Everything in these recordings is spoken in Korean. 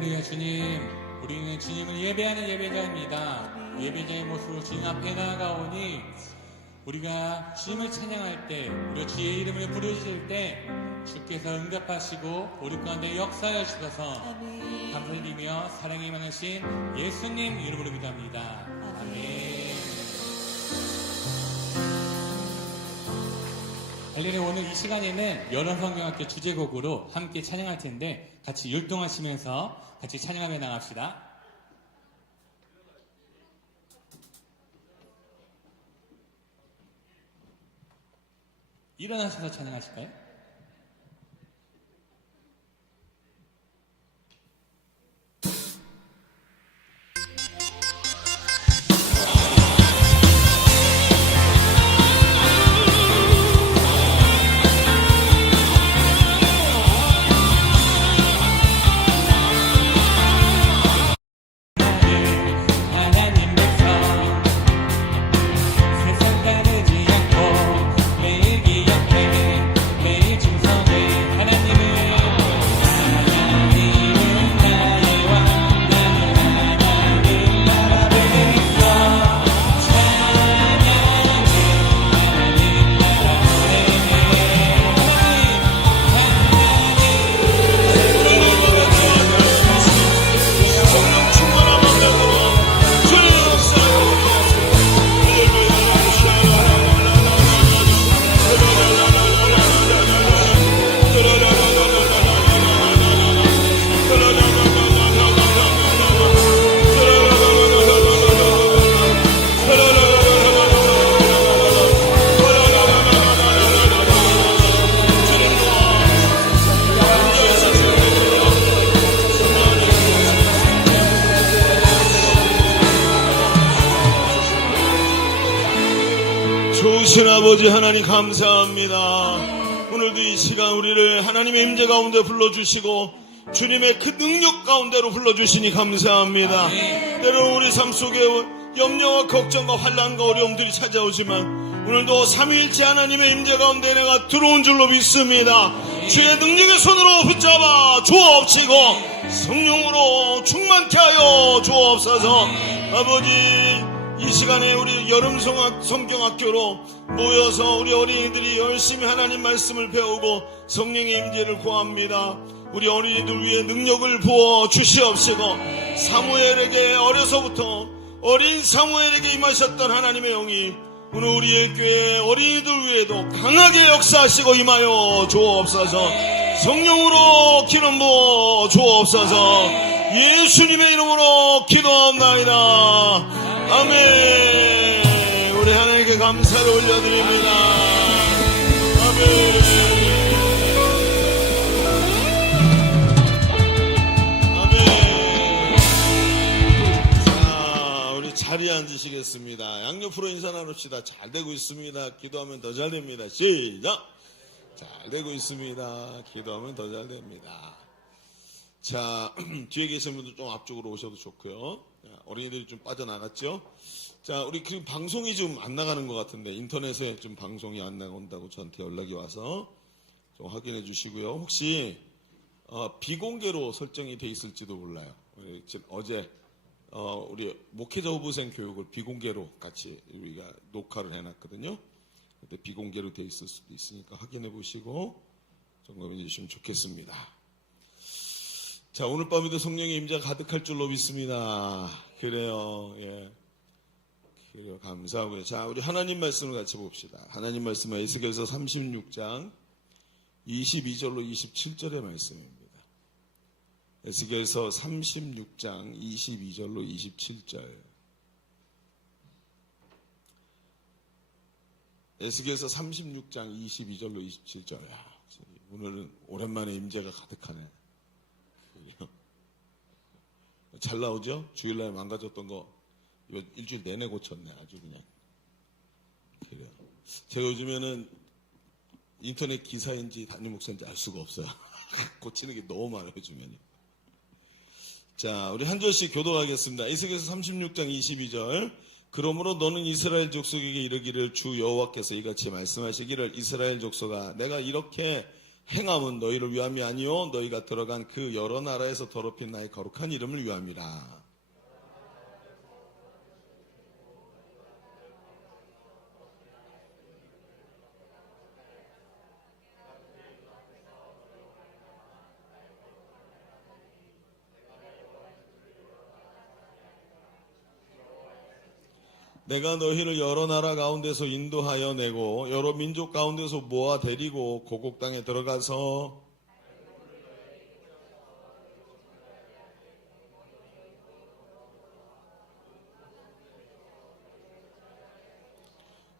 할렐루야. 주님, 우리는 주님을 예배하는 예배자입니다. 예배자의 모습으로 주님 앞에 나아가오니 우리가 주님을 찬양할 때, 우리가 주의 이름을 부르실 때 주께서 응답하시고 우리 가운데 역사하여 주셔서 감사드리며 사랑이 많으신 예수님 이름으로 기도합니다. 아멘. 할렐루야. 오늘 이 시간에는 여론성경학교 주제곡으로 함께 찬양할 텐데 같이 율동하시면서 같이 찬양하며 나갑시다. 일어나셔서 찬양하실까요? 좋으신 아버지 하나님 감사합니다. 오늘도 이 시간 우리를 하나님의 임재 가운데 불러주시고 주님의 그 능력 가운데로 불러주시니 감사합니다. 때로는 우리 삶 속에 염려와 걱정과 환난과 어려움들이 찾아오지만 오늘도 삼위일체 하나님의 임재 가운데 내가 들어온 줄로 믿습니다. 주의 능력의 손으로 붙잡아 주옵시고 성령으로 충만케 하여 주옵소서. 아버지, 이 시간에 우리 여름 성경학교로 모여서 우리 어린이들이 열심히 하나님 말씀을 배우고 성령의 임재를 구합니다. 우리 어린이들 위해 능력을 부어 주시옵시고 사무엘에게 어려서부터 어린 사무엘에게 임하셨던 하나님의 영이 오늘 우리의 교회 어린이들 위에도 강하게 역사하시고 임하여 주옵소서. 성령으로 기름 부어 주옵소서. 예수님의 이름으로 기도합나이다. 아멘. 우리 하나님께 감사를 올려드립니다. 아멘. 아멘. 자, 우리 자리에 앉으시겠습니다. 양옆으로 인사 나눕시다. 잘 되고 있습니다. 기도하면 더 잘 됩니다. 시작. 잘 되고 있습니다. 기도하면 더 잘 됩니다. 자, 뒤에 계신 분들 좀 앞쪽으로 오셔도 좋고요. 어린이들이 좀 빠져나갔죠? 자, 우리 그 방송이 좀 안 나가는 것 같은데 인터넷에 좀 방송이 안 나온다고 저한테 연락이 와서 좀 확인해 주시고요. 혹시 비공개로 설정이 돼 있을지도 몰라요. 어제 우리 목회자 후보생 교육을 비공개로 같이 우리가 녹화를 해놨거든요. 근데 비공개로 돼 있을 수도 있으니까 확인해 보시고 점검해 주시면 좋겠습니다. 자, 오늘 밤에도 성령의 임재가 가득할 줄로 믿습니다. 그래요. 예. 그래요. 감사하고요. 자, 우리 하나님 말씀을 같이 봅시다. 하나님 말씀은 에스겔서 36장 22절로 27절의 말씀입니다. 에스겔서 36장 22절로 27절. 에스겔서 36장 22절로 27절. 오늘은 오랜만에 임재가 가득하네. 잘 나오죠? 주일날 망가졌던 거 이거 일주일 내내 고쳤네. 아주 그냥. 그래요. 제가 요즘에는 인터넷 기사인지 담임 목사인지 알 수가 없어요. 고치는 게 너무 많아요. 요즘에는. 자, 우리 한 절씩 교독하겠습니다. 에스겔서 36장 22절. 그러므로 너는 이스라엘 족속에게 이르기를 주 여호와께서 이같이 말씀하시기를 이스라엘 족속아 내가 이렇게 행함은 너희를 위함이 아니요 너희가 들어간 그 여러 나라에서 더럽힌 나의 거룩한 이름을 위함이라. 내가 너희를 여러 나라 가운데서 인도하여 내고 여러 민족 가운데서 모아 데리고 고국 땅에 들어가서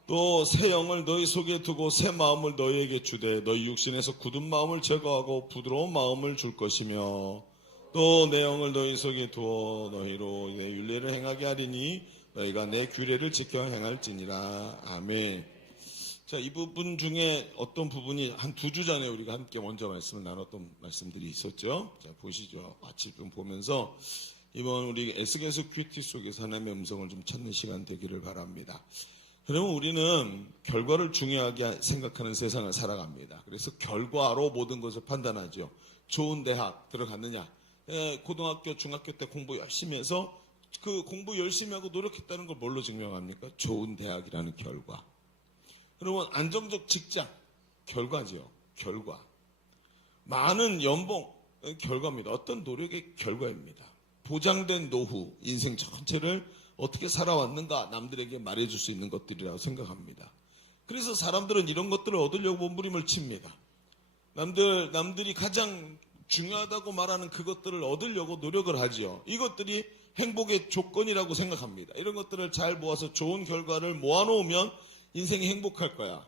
또 새 영을 너희 속에 두고 새 마음을 너희에게 주되 너희 육신에서 굳은 마음을 제거하고 부드러운 마음을 줄 것이며 또 내 영을 너희 속에 두어 너희로 내 율례를 행하게 하리니 너희가 내 규례를 지켜 행할지니라. 아멘. 자, 이 부분 중에 어떤 부분이 한 2주 전에 우리가 함께 먼저 말씀을 나눴던 말씀들이 있었죠. 자, 보시죠. 같이 좀 보면서 이번 우리 에스겔서 큐티 속에서 하나님의 음성을 좀 찾는 시간 되기를 바랍니다. 그러면 우리는 결과를 중요하게 생각하는 세상을 살아갑니다. 그래서 결과로 모든 것을 판단하죠. 좋은 대학 들어갔느냐, 고등학교, 중학교 때 공부 열심히 해서 그 공부 열심히 하고 노력했다는 걸 뭘로 증명합니까? 좋은 대학이라는 결과. 여러분, 안정적 직장, 결과지요. 결과. 많은 연봉, 결과입니다. 어떤 노력의 결과입니다. 보장된 노후, 인생 전체를 어떻게 살아왔는가 남들에게 말해줄 수 있는 것들이라고 생각합니다. 그래서 사람들은 이런 것들을 얻으려고 몸부림을 칩니다. 남들이 가장 중요하다고 말하는 그것들을 얻으려고 노력을 하지요. 이것들이 행복의 조건이라고 생각합니다. 이런 것들을 잘 모아서 좋은 결과를 모아놓으면 인생이 행복할 거야.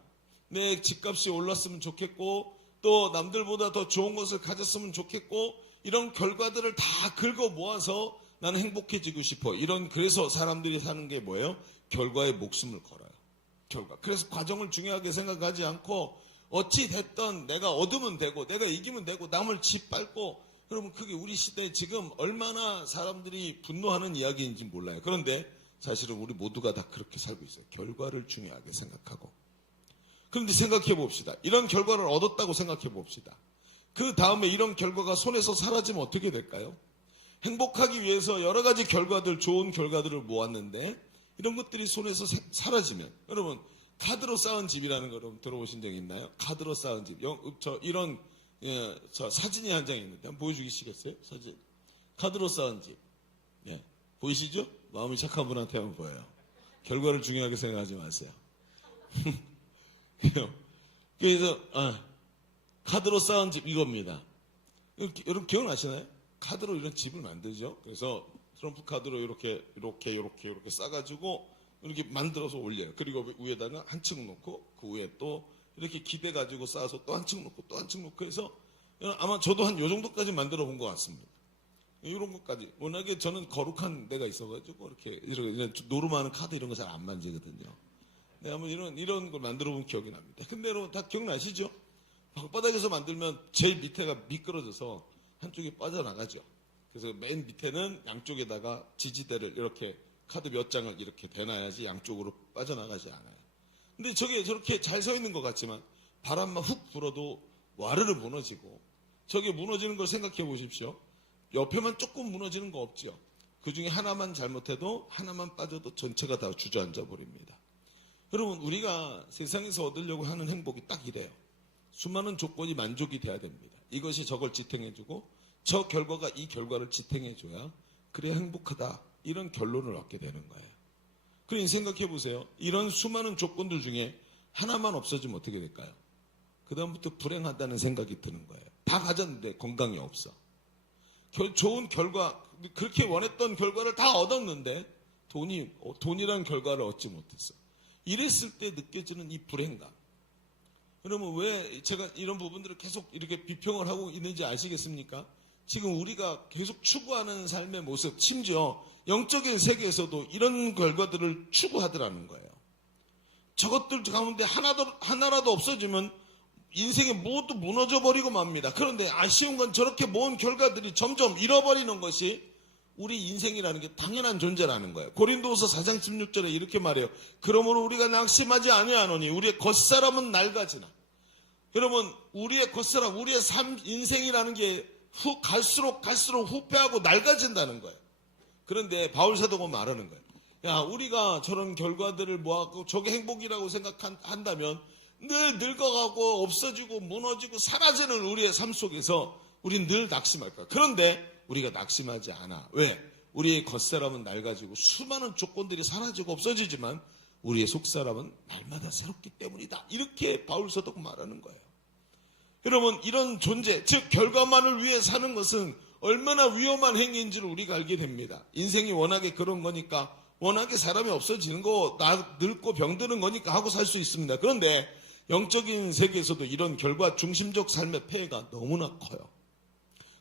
내 집값이 올랐으면 좋겠고 또 남들보다 더 좋은 것을 가졌으면 좋겠고 이런 결과들을 다 긁어 모아서 나는 행복해지고 싶어. 그래서 사람들이 사는 게 뭐예요? 결과에 목숨을 걸어요. 결과. 그래서 과정을 중요하게 생각하지 않고 어찌 됐든 내가 얻으면 되고 내가 이기면 되고 남을 짓밟고, 여러분 그게 우리 시대에 지금 얼마나 사람들이 분노하는 이야기인지 몰라요. 그런데 사실은 우리 모두가 다 그렇게 살고 있어요. 결과를 중요하게 생각하고. 그런데 생각해 봅시다. 이런 결과를 얻었다고 생각해 봅시다. 그 다음에 이런 결과가 손에서 사라지면 어떻게 될까요? 행복하기 위해서 여러 가지 결과들, 좋은 결과들을 모았는데 이런 것들이 손에서 사라지면, 여러분 카드로 쌓은 집이라는 거 여러분 들어보신 적 있나요? 카드로 쌓은 집. 저 사진이 한 장 있는데 한번 보여주시겠어요? 사진. 카드로 쌓은 집. 예. 보이시죠? 마음이 착한 분한테 한번 보여요. 결과를 중요하게 생각하지 마세요. 그래서 카드로 쌓은 집 이겁니다. 여러분 기억나시나요? 카드로 이런 집을 만들죠. 그래서 트럼프 카드로 이렇게 싸가지고 이렇게 만들어서 올려요. 그리고 위에다가 한 층 놓고 그 위에 또 이렇게 기대가지고 쌓아서 또 한 층 놓고 또 한 층 놓고 해서 아마 저도 한 요 정도까지 만들어 본 것 같습니다. 이런 것까지. 워낙에 저는 거룩한 데가 있어가지고 이렇게 노름하는 카드 이런 거 잘 안 만지거든요. 네, 한번 이런 걸 만들어 본 기억이 납니다. 근데 여러분 다 기억나시죠? 방바닥에서 만들면 제일 밑에가 미끄러져서 한쪽이 빠져나가죠. 그래서 맨 밑에는 양쪽에다가 지지대를 이렇게 카드 몇 장을 이렇게 대놔야지 양쪽으로 빠져나가지 않아요. 근데 저게 저렇게 잘 서 있는 것 같지만 바람만 훅 불어도 와르르 무너지고, 저게 무너지는 걸 생각해 보십시오. 옆에만 조금 무너지는 거 없죠. 그 중에 하나만 잘못해도 하나만 빠져도 전체가 다 주저앉아 버립니다. 여러분 우리가 세상에서 얻으려고 하는 행복이 딱 이래요. 수많은 조건이 만족이 돼야 됩니다. 이것이 저걸 지탱해주고 저 결과가 이 결과를 지탱해줘야 그래야 행복하다, 이런 결론을 얻게 되는 거예요. 그러니 생각해 보세요. 이런 수많은 조건들 중에 하나만 없어지면 어떻게 될까요? 그 다음부터 불행하다는 생각이 드는 거예요. 다 가졌는데 건강이 없어. 좋은 결과, 그렇게 원했던 결과를 다 얻었는데 돈이란 결과를 얻지 못했어. 이랬을 때 느껴지는 이 불행감. 여러분 왜 제가 이런 부분들을 계속 이렇게 비평을 하고 있는지 아시겠습니까? 지금 우리가 계속 추구하는 삶의 모습, 심지어 영적인 세계에서도 이런 결과들을 추구하더라는 거예요. 저것들 가운데 하나라도 없어지면 인생이 모두 무너져버리고 맙니다. 그런데 아쉬운 건 저렇게 모은 결과들이 점점 잃어버리는 것이 우리 인생이라는 게 당연한 존재라는 거예요. 고린도후서 4장 16절에 이렇게 말해요. 그러므로 우리가 낙심하지 아니하노니 우리의 겉사람은 낡아지나 여러분, 우리의 겉사람, 우리의 삶, 인생이라는 게 갈수록 후패하고 낡아진다는 거예요. 그런데 바울 사도가 말하는 거예요. 야, 우리가 저런 결과들을 모아갖고 저게 행복이라고 생각한다면 늘 늙어가고 없어지고 무너지고 사라지는 우리의 삶 속에서 우린 늘 낙심할 거야. 그런데 우리가 낙심하지 않아. 왜? 우리의 겉사람은 낡아지고 수많은 조건들이 사라지고 없어지지만 우리의 속사람은 날마다 새롭기 때문이다. 이렇게 바울 사도가 말하는 거예요. 여러분, 이런 존재, 즉 결과만을 위해 사는 것은 얼마나 위험한 행위인지를 우리가 알게 됩니다. 인생이 워낙에 그런 거니까, 워낙에 사람이 없어지는 거, 늙고 병드는 거니까 하고 살 수 있습니다. 그런데 영적인 세계에서도 이런 결과 중심적 삶의 폐해가 너무나 커요.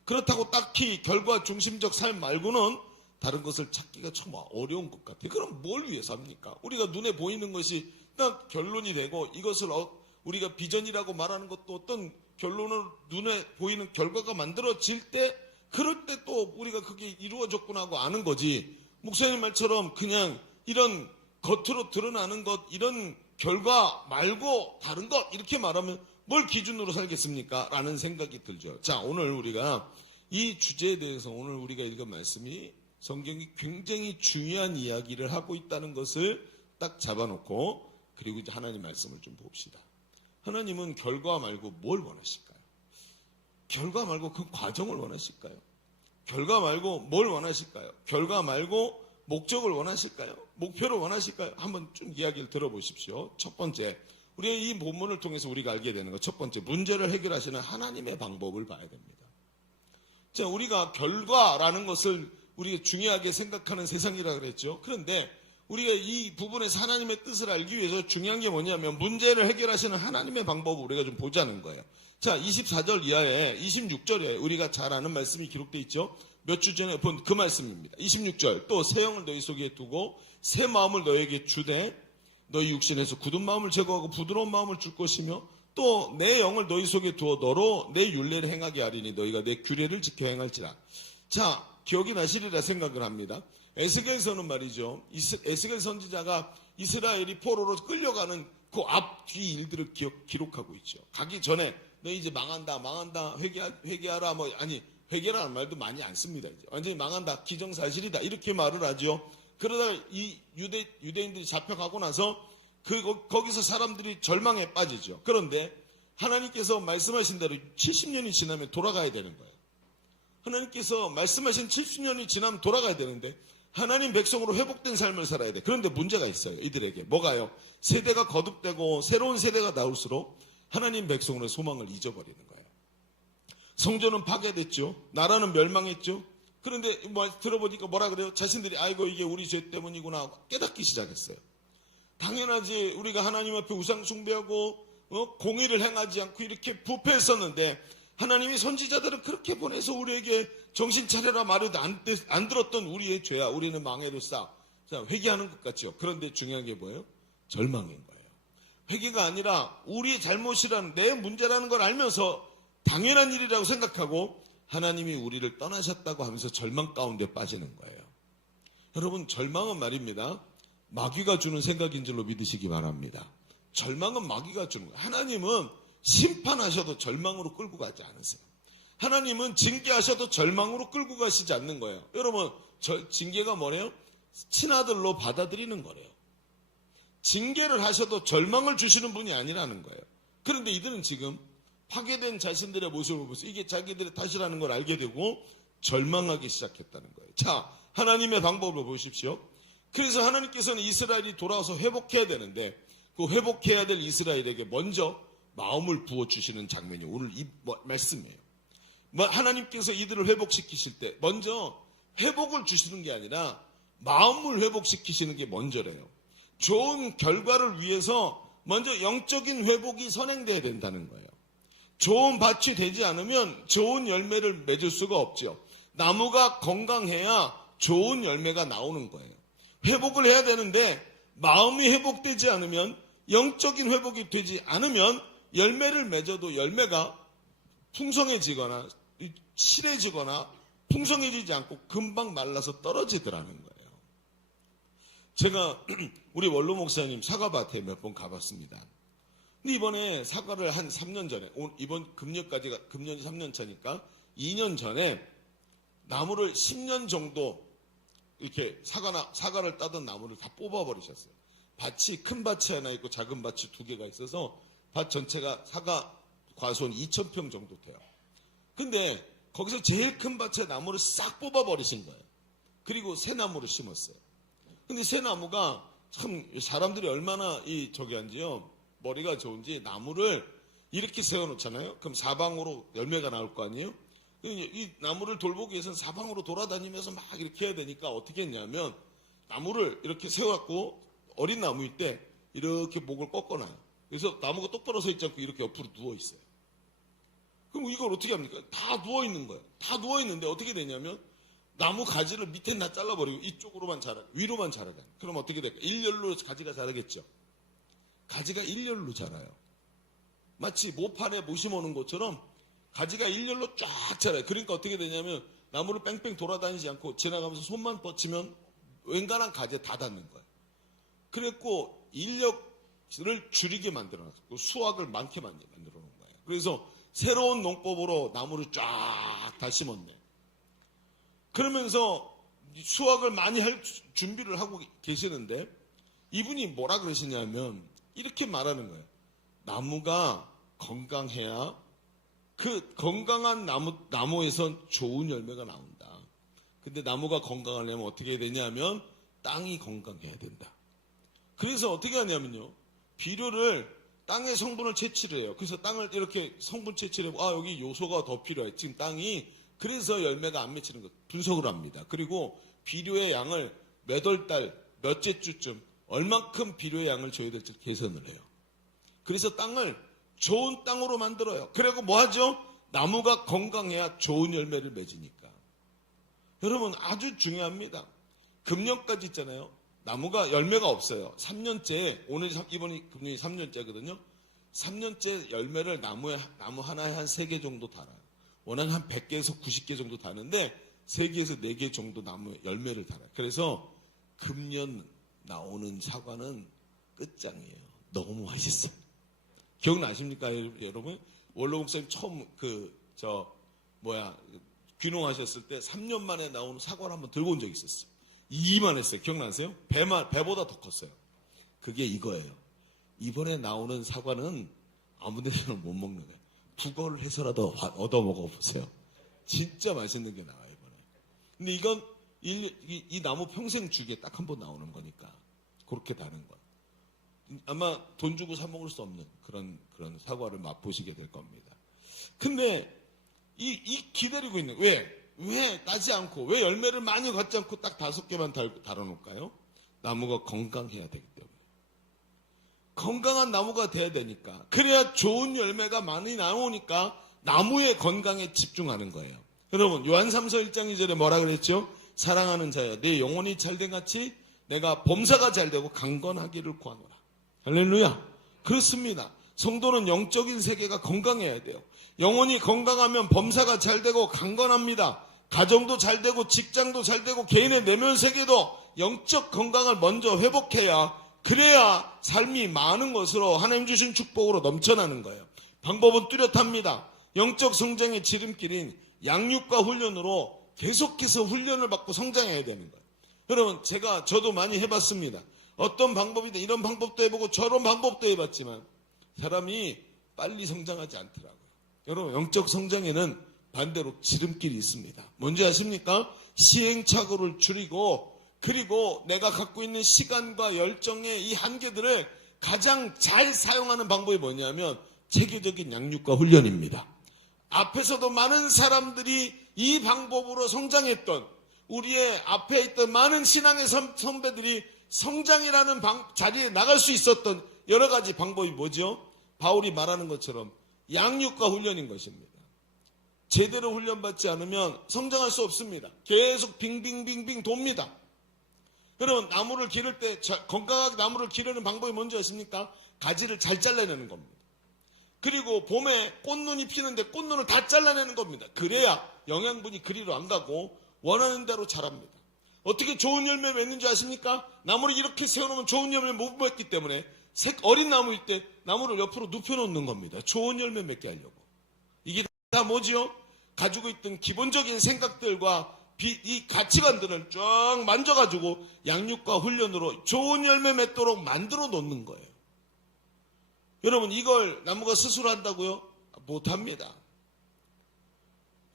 그렇다고 딱히 결과 중심적 삶 말고는 다른 것을 찾기가 참 어려운 것 같아요. 그럼 뭘 위해 삽니까? 우리가 눈에 보이는 것이 딱 결론이 되고 이것을 우리가 비전이라고 말하는 것도 어떤 결론을 눈에 보이는 결과가 만들어질 때 그럴 때 또 우리가 그게 이루어졌구나 하고 아는 거지. 목사님 말처럼 그냥 이런 겉으로 드러나는 것, 이런 결과 말고 다른 것 이렇게 말하면 뭘 기준으로 살겠습니까? 라는 생각이 들죠. 자, 오늘 우리가 이 주제에 대해서 오늘 우리가 읽은 말씀이 성경이 굉장히 중요한 이야기를 하고 있다는 것을 딱 잡아놓고 그리고 이제 하나님 말씀을 좀 봅시다. 하나님은 결과 말고 뭘 원하실까요? 결과 말고 그 과정을 원하실까요? 결과 말고 뭘 원하실까요? 결과 말고 목적을 원하실까요? 목표를 원하실까요? 한번 좀 이야기를 들어보십시오. 첫 번째, 우리가 이 본문을 통해서 우리가 알게 되는 것, 첫 번째, 문제를 해결하시는 하나님의 방법을 봐야 됩니다. 자, 우리가 결과라는 것을 우리가 중요하게 생각하는 세상이라 그랬죠. 그런데 우리가 이 부분에서 하나님의 뜻을 알기 위해서 중요한 게 뭐냐면 문제를 해결하시는 하나님의 방법을 우리가 좀 보자는 거예요. 자, 24절 이하에 26절에 우리가 잘 아는 말씀이 기록되어 있죠. 몇 주 전에 본 그 말씀입니다. 26절, 또 새 영을 너희 속에 두고 새 마음을 너희에게 주되 너희 육신에서 굳은 마음을 제거하고 부드러운 마음을 줄 것이며 또 내 영을 너희 속에 두어 너로 내 율례를 행하게 하리니 너희가 내 규례를 지켜 행할지라. 자, 기억이 나시리라 생각을 합니다. 에스겔서는 말이죠. 에스겔 선지자가 이스라엘이 포로로 끌려가는 그 앞 뒤 일들을 기록하고 있죠. 가기 전에 너 이제 망한다 회개하라 회개라는 말도 많이 안 씁니다. 이제 완전히 망한다, 기정사실이다 이렇게 말을 하죠. 그러다 이 유대인들이 잡혀가고 나서 거기서 사람들이 절망에 빠지죠. 그런데 하나님께서 말씀하신 대로 70년이 지나면 돌아가야 되는 거예요. 하나님께서 말씀하신 70년이 지나면 돌아가야 되는데 하나님 백성으로 회복된 삶을 살아야 돼. 그런데 문제가 있어요. 이들에게. 뭐가요? 세대가 거듭되고 새로운 세대가 나올수록 하나님 백성으로의 소망을 잊어버리는 거예요. 성전은 파괴됐죠. 나라는 멸망했죠. 그런데 들어보니까 뭐라 그래요? 자신들이 아이고 이게 우리 죄 때문이구나 깨닫기 시작했어요. 당연하지. 우리가 하나님 앞에 우상 숭배하고 공의를 행하지 않고 이렇게 부패했었는데 하나님이 선지자들을 그렇게 보내서 우리에게 정신 차려라 말해도 안 들었던 우리의 죄야. 우리는 망해도싸. 자, 회개하는 것 같죠. 그런데 중요한 게 뭐예요? 절망인 거예요. 회개가 아니라 우리의 잘못이라는 내 문제라는 걸 알면서 당연한 일이라고 생각하고 하나님이 우리를 떠나셨다고 하면서 절망 가운데 빠지는 거예요. 여러분, 절망은 말입니다. 마귀가 주는 생각인 줄로 믿으시기 바랍니다. 절망은 마귀가 주는 거예요. 하나님은 심판하셔도 절망으로 끌고 가지 않으세요. 하나님은 징계하셔도 절망으로 끌고 가시지 않는 거예요. 여러분, 징계가 뭐래요? 친아들로 받아들이는 거래요. 징계를 하셔도 절망을 주시는 분이 아니라는 거예요. 그런데 이들은 지금 파괴된 자신들의 모습을 보면서 이게 자기들의 탓이라는 걸 알게 되고 절망하기 시작했다는 거예요. 자, 하나님의 방법을 보십시오. 그래서 하나님께서는 이스라엘이 돌아와서 회복해야 되는데 그 회복해야 될 이스라엘에게 먼저 마음을 부어주시는 장면이 오늘 이 말씀이에요. 하나님께서 이들을 회복시키실 때 먼저 회복을 주시는 게 아니라 마음을 회복시키시는 게 먼저래요. 좋은 결과를 위해서 먼저 영적인 회복이 선행돼야 된다는 거예요. 좋은 밭이 되지 않으면 좋은 열매를 맺을 수가 없죠. 나무가 건강해야 좋은 열매가 나오는 거예요. 회복을 해야 되는데 마음이 회복되지 않으면 영적인 회복이 되지 않으면 열매를 맺어도 열매가 풍성해지거나 실해지거나 풍성해지지 않고 금방 말라서 떨어지더라는 거예요. 제가 우리 원로 목사님 사과밭에 몇 번 가봤습니다. 근데 이번에 사과를 한 3년 전에, 이번 금년까지가, 금년 3년 차니까 2년 전에 나무를 10년 정도 이렇게 사과를 따던 나무를 다 뽑아버리셨어요. 밭이 큰 밭이 하나 있고 작은 밭이 두 개가 있어서 밭 전체가 사과 과수원 2,000평 정도 돼요. 근데 거기서 제일 큰 밭에 나무를 싹 뽑아버리신 거예요. 그리고 새 나무를 심었어요. 근데 새 나무가 참 사람들이 얼마나 한지요. 머리가 좋은지 나무를 이렇게 세워놓잖아요. 그럼 사방으로 열매가 나올 거 아니에요? 이 나무를 돌보기 위해서는 사방으로 돌아다니면서 막 이렇게 해야 되니까 어떻게 했냐면 나무를 이렇게 세워갖고 어린 나무일 때 이렇게 목을 꺾어놔요. 그래서 나무가 똑바로 서 있지 않고 이렇게 옆으로 누워있어요. 그럼 이걸 어떻게 합니까? 다 누워있는 거예요. 다 누워있는데 어떻게 되냐면 나무 가지를 밑에 다 잘라버리고 이쪽으로만 위로만 자라게. 그럼 어떻게 될까? 일렬로 가지가 자라겠죠. 가지가 일렬로 자라요. 마치 모판에 모심오는 것처럼 가지가 일렬로 쫙 자라요. 그러니까 어떻게 되냐면 나무를 뺑뺑 돌아다니지 않고 지나가면서 손만 뻗치면 웬간한 가지에 다 닿는 거예요. 그랬고 인력을 줄이게 만들어놨고 수확을 많게 만들어 놓은 거예요. 그래서 새로운 농법으로 나무를 쫙 다 심었네. 그러면서 수확을 많이 할 준비를 하고 계시는데 이분이 뭐라 그러시냐면 이렇게 말하는 거예요. 나무가 건강해야 그 건강한 나무에선 좋은 열매가 나온다. 근데 나무가 건강하려면 어떻게 해야 되냐면 땅이 건강해야 된다. 그래서 어떻게 하냐면요. 비료를 땅의 성분을 채취를 해요. 그래서 땅을 이렇게 성분 채취를 하고 여기 요소가 더 필요해. 지금 땅이 그래서 열매가 안 맺히는 것 분석을 합니다. 그리고 비료의 양을 몇 월 달, 몇째 주쯤 얼만큼 비료의 양을 줘야 될지 계산을 해요. 그래서 땅을 좋은 땅으로 만들어요. 그리고 뭐 하죠? 나무가 건강해야 좋은 열매를 맺으니까. 여러분 아주 중요합니다. 금년까지 있잖아요. 나무가 열매가 없어요. 3년째, 이번이 금년이 3년째거든요. 3년째 열매를 나무 하나에 한 3개 정도 달아요. 원하는 한 100개에서 90개 정도 다는데 3개에서 4개 정도 나무 열매를 달아요. 그래서 금년 나오는 사과는 끝장이에요. 너무 맛있어요. 기억나십니까, 여러분? 원로 목사님 처음 귀농하셨을 때 3년 만에 나오는 사과를 한번 들고 온 적이 있었어요. 이만했어요. 기억나세요? 배보다 더 컸어요. 그게 이거예요. 이번에 나오는 사과는 아무 데서는 못 먹는 거예요. 북어를 해서라도 얻어 먹어보세요. 진짜 맛있는 게 나와요, 이번에. 근데 이건 이 나무 평생 주기에 딱 한 번 나오는 거니까 그렇게 다른 거예요. 아마 돈 주고 사 먹을 수 없는 그런 사과를 맛보시게 될 겁니다. 근데 이 기다리고 있는 왜 따지 않고 왜 열매를 많이 갖지 않고 딱 5개만 달아놓을까요? 나무가 건강해야 되기 때문에. 건강한 나무가 돼야 되니까. 그래야 좋은 열매가 많이 나오니까 나무의 건강에 집중하는 거예요. 여러분 요한 3서 1장 2절에 뭐라 그랬죠? 사랑하는 자야 내 영혼이 잘된 같이 내가 범사가 잘되고 강건하기를 구하노라. 할렐루야. 그렇습니다. 성도는 영적인 세계가 건강해야 돼요. 영혼이 건강하면 범사가 잘되고 강건합니다. 가정도 잘되고 직장도 잘되고 개인의 내면 세계도 영적 건강을 먼저 회복해야 그래야 삶이 많은 것으로 하나님 주신 축복으로 넘쳐나는 거예요. 방법은 뚜렷합니다. 영적 성장의 지름길인 양육과 훈련으로 계속해서 훈련을 받고 성장해야 되는 거예요. 여러분 저도 많이 해봤습니다. 어떤 방법이든 이런 방법도 해보고 저런 방법도 해봤지만 사람이 빨리 성장하지 않더라고요. 여러분 영적 성장에는 반대로 지름길이 있습니다. 뭔지 아십니까? 시행착오를 줄이고 그리고 내가 갖고 있는 시간과 열정의 이 한계들을 가장 잘 사용하는 방법이 뭐냐면 체계적인 양육과 훈련입니다. 앞에서도 많은 사람들이 이 방법으로 성장했던 우리의 앞에 있던 많은 신앙의 선배들이 성장이라는 자리에 나갈 수 있었던 여러 가지 방법이 뭐죠? 바울이 말하는 것처럼 양육과 훈련인 것입니다. 제대로 훈련받지 않으면 성장할 수 없습니다. 계속 빙빙빙빙 돕니다. 여러분 나무를 기를 때 건강하게 나무를 기르는 방법이 뭔지 아십니까? 가지를 잘 잘라내는 겁니다. 그리고 봄에 꽃눈이 피는데 꽃눈을 다 잘라내는 겁니다. 그래야 영양분이 그리로 안 가고 원하는 대로 자랍니다. 어떻게 좋은 열매 맺는지 아십니까? 나무를 이렇게 세워놓으면 좋은 열매 못 맺기 때문에 어린 나무일 때 나무를 옆으로 눕혀놓는 겁니다. 좋은 열매 맺게 하려고. 이게 다 뭐지요? 가지고 있던 기본적인 생각들과 이 가치관들을 쫙 만져가지고 양육과 훈련으로 좋은 열매 맺도록 만들어 놓는 거예요. 여러분, 이걸 나무가 스스로 한다고요? 못합니다.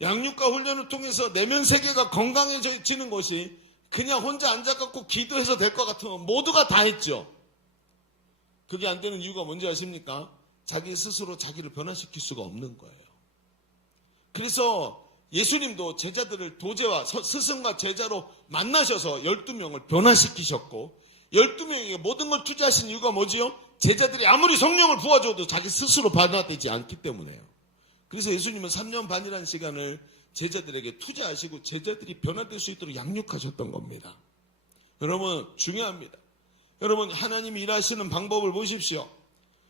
양육과 훈련을 통해서 내면 세계가 건강해지는 것이 그냥 혼자 앉아갖고 기도해서 될 것 같으면 모두가 다 했죠. 그게 안 되는 이유가 뭔지 아십니까? 자기 스스로 자기를 변화시킬 수가 없는 거예요. 그래서 예수님도 제자들을 도제와 스승과 제자로 만나셔서 12명을 변화시키셨고 12명에게 모든 걸 투자하신 이유가 뭐지요? 제자들이 아무리 성령을 부어줘도 자기 스스로 변화되지 않기 때문에요. 그래서 예수님은 3년 반이라는 시간을 제자들에게 투자하시고 제자들이 변화될 수 있도록 양육하셨던 겁니다. 여러분, 중요합니다. 여러분, 하나님이 일하시는 방법을 보십시오.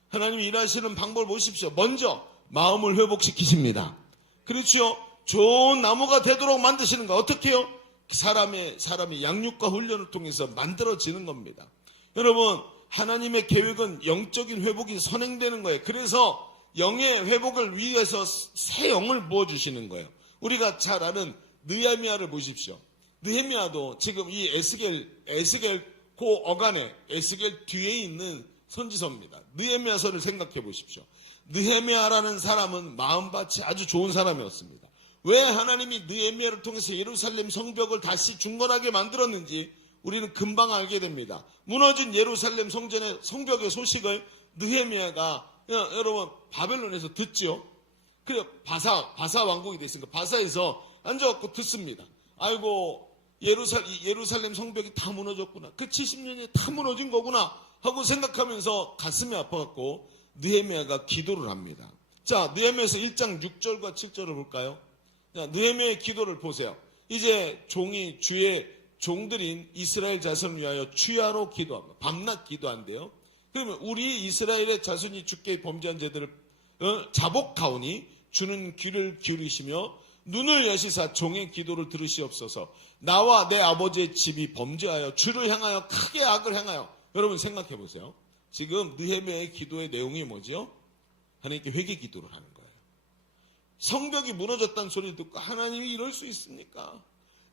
하나님이 일하시는 방법을 보십시오. 먼저 마음을 회복시키십니다. 그렇죠? 좋은 나무가 되도록 만드시는 거 어떻게 해요? 사람이 양육과 훈련을 통해서 만들어지는 겁니다. 여러분, 하나님의 계획은 영적인 회복이 선행되는 거예요. 그래서 영의 회복을 위해서 새 영을 부어주시는 거예요. 우리가 잘 아는 느헤미야를 보십시오. 느헤미야도 지금 이 에스겔 그 어간에 에스겔 뒤에 있는 선지서입니다. 느헤미야서를 생각해 보십시오. 느헤미야라는 사람은 마음밭이 아주 좋은 사람이었습니다. 왜 하나님이 느헤미야를 통해서 예루살렘 성벽을 다시 중건하게 만들었는지 우리는 금방 알게 됩니다. 무너진 예루살렘 성벽의 소식을 느헤미야가 여러분 바벨론에서 듣죠. 그래 바사 왕국이 됐으니까 바사에서 앉아갖고 듣습니다. 아이고 예루살렘 성벽이 다 무너졌구나. 그 70년이 다 무너진 거구나 하고 생각하면서 가슴이 아파갖고 느헤미야가 기도를 합니다. 자, 느헤미야서 1장 6절과 7절을 볼까요? 자, 느헤미야의 기도를 보세요. 이제 주의 종들인 이스라엘 자손을 위하여 추야로 기도합니다. 밤낮 기도한대요. 그러면 우리 이스라엘의 자손이 주께 범죄한 죄들을 자복하오니 주는 귀를 기울이시며 눈을 여시사 종의 기도를 들으시옵소서. 나와 내 아버지의 집이 범죄하여 주를 향하여 크게 악을 행하여. 여러분 생각해 보세요. 지금 느헤미야의 기도의 내용이 뭐죠? 하나님께 회개 기도를 하는 거예요. 성벽이 무너졌다는 소리를 듣고 하나님이 이럴 수 있습니까?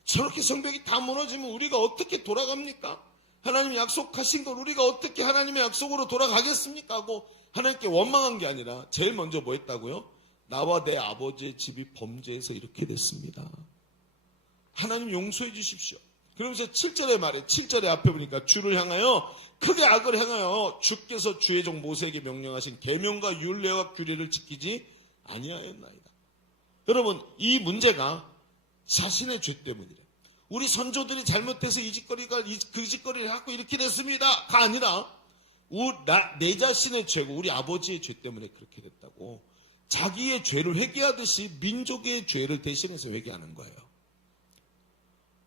저렇게 성벽이 다 무너지면 우리가 어떻게 돌아갑니까? 하나님이 약속하신 걸 우리가 어떻게 하나님의 약속으로 돌아가겠습니까? 하고 하나님께 원망한 게 아니라 제일 먼저 뭐 했다고요? 나와 내 아버지의 집이 범죄해서 이렇게 됐습니다. 하나님 용서해 주십시오. 그러면서 7절에 말해 7절에 앞에 보니까 주를 향하여 크게 악을 행하여 주께서 주의 종 모세에게 명령하신 계명과 율례와 규례를 지키지 아니하였나이다. 여러분, 이 문제가 자신의 죄 때문이래. 우리 선조들이 잘못해서 그 짓거리를 하고 이렇게 됐습니다가 아니라 내 자신의 죄고 우리 아버지의 죄 때문에 그렇게 됐다고 자기의 죄를 회개하듯이 민족의 죄를 대신해서 회개하는 거예요.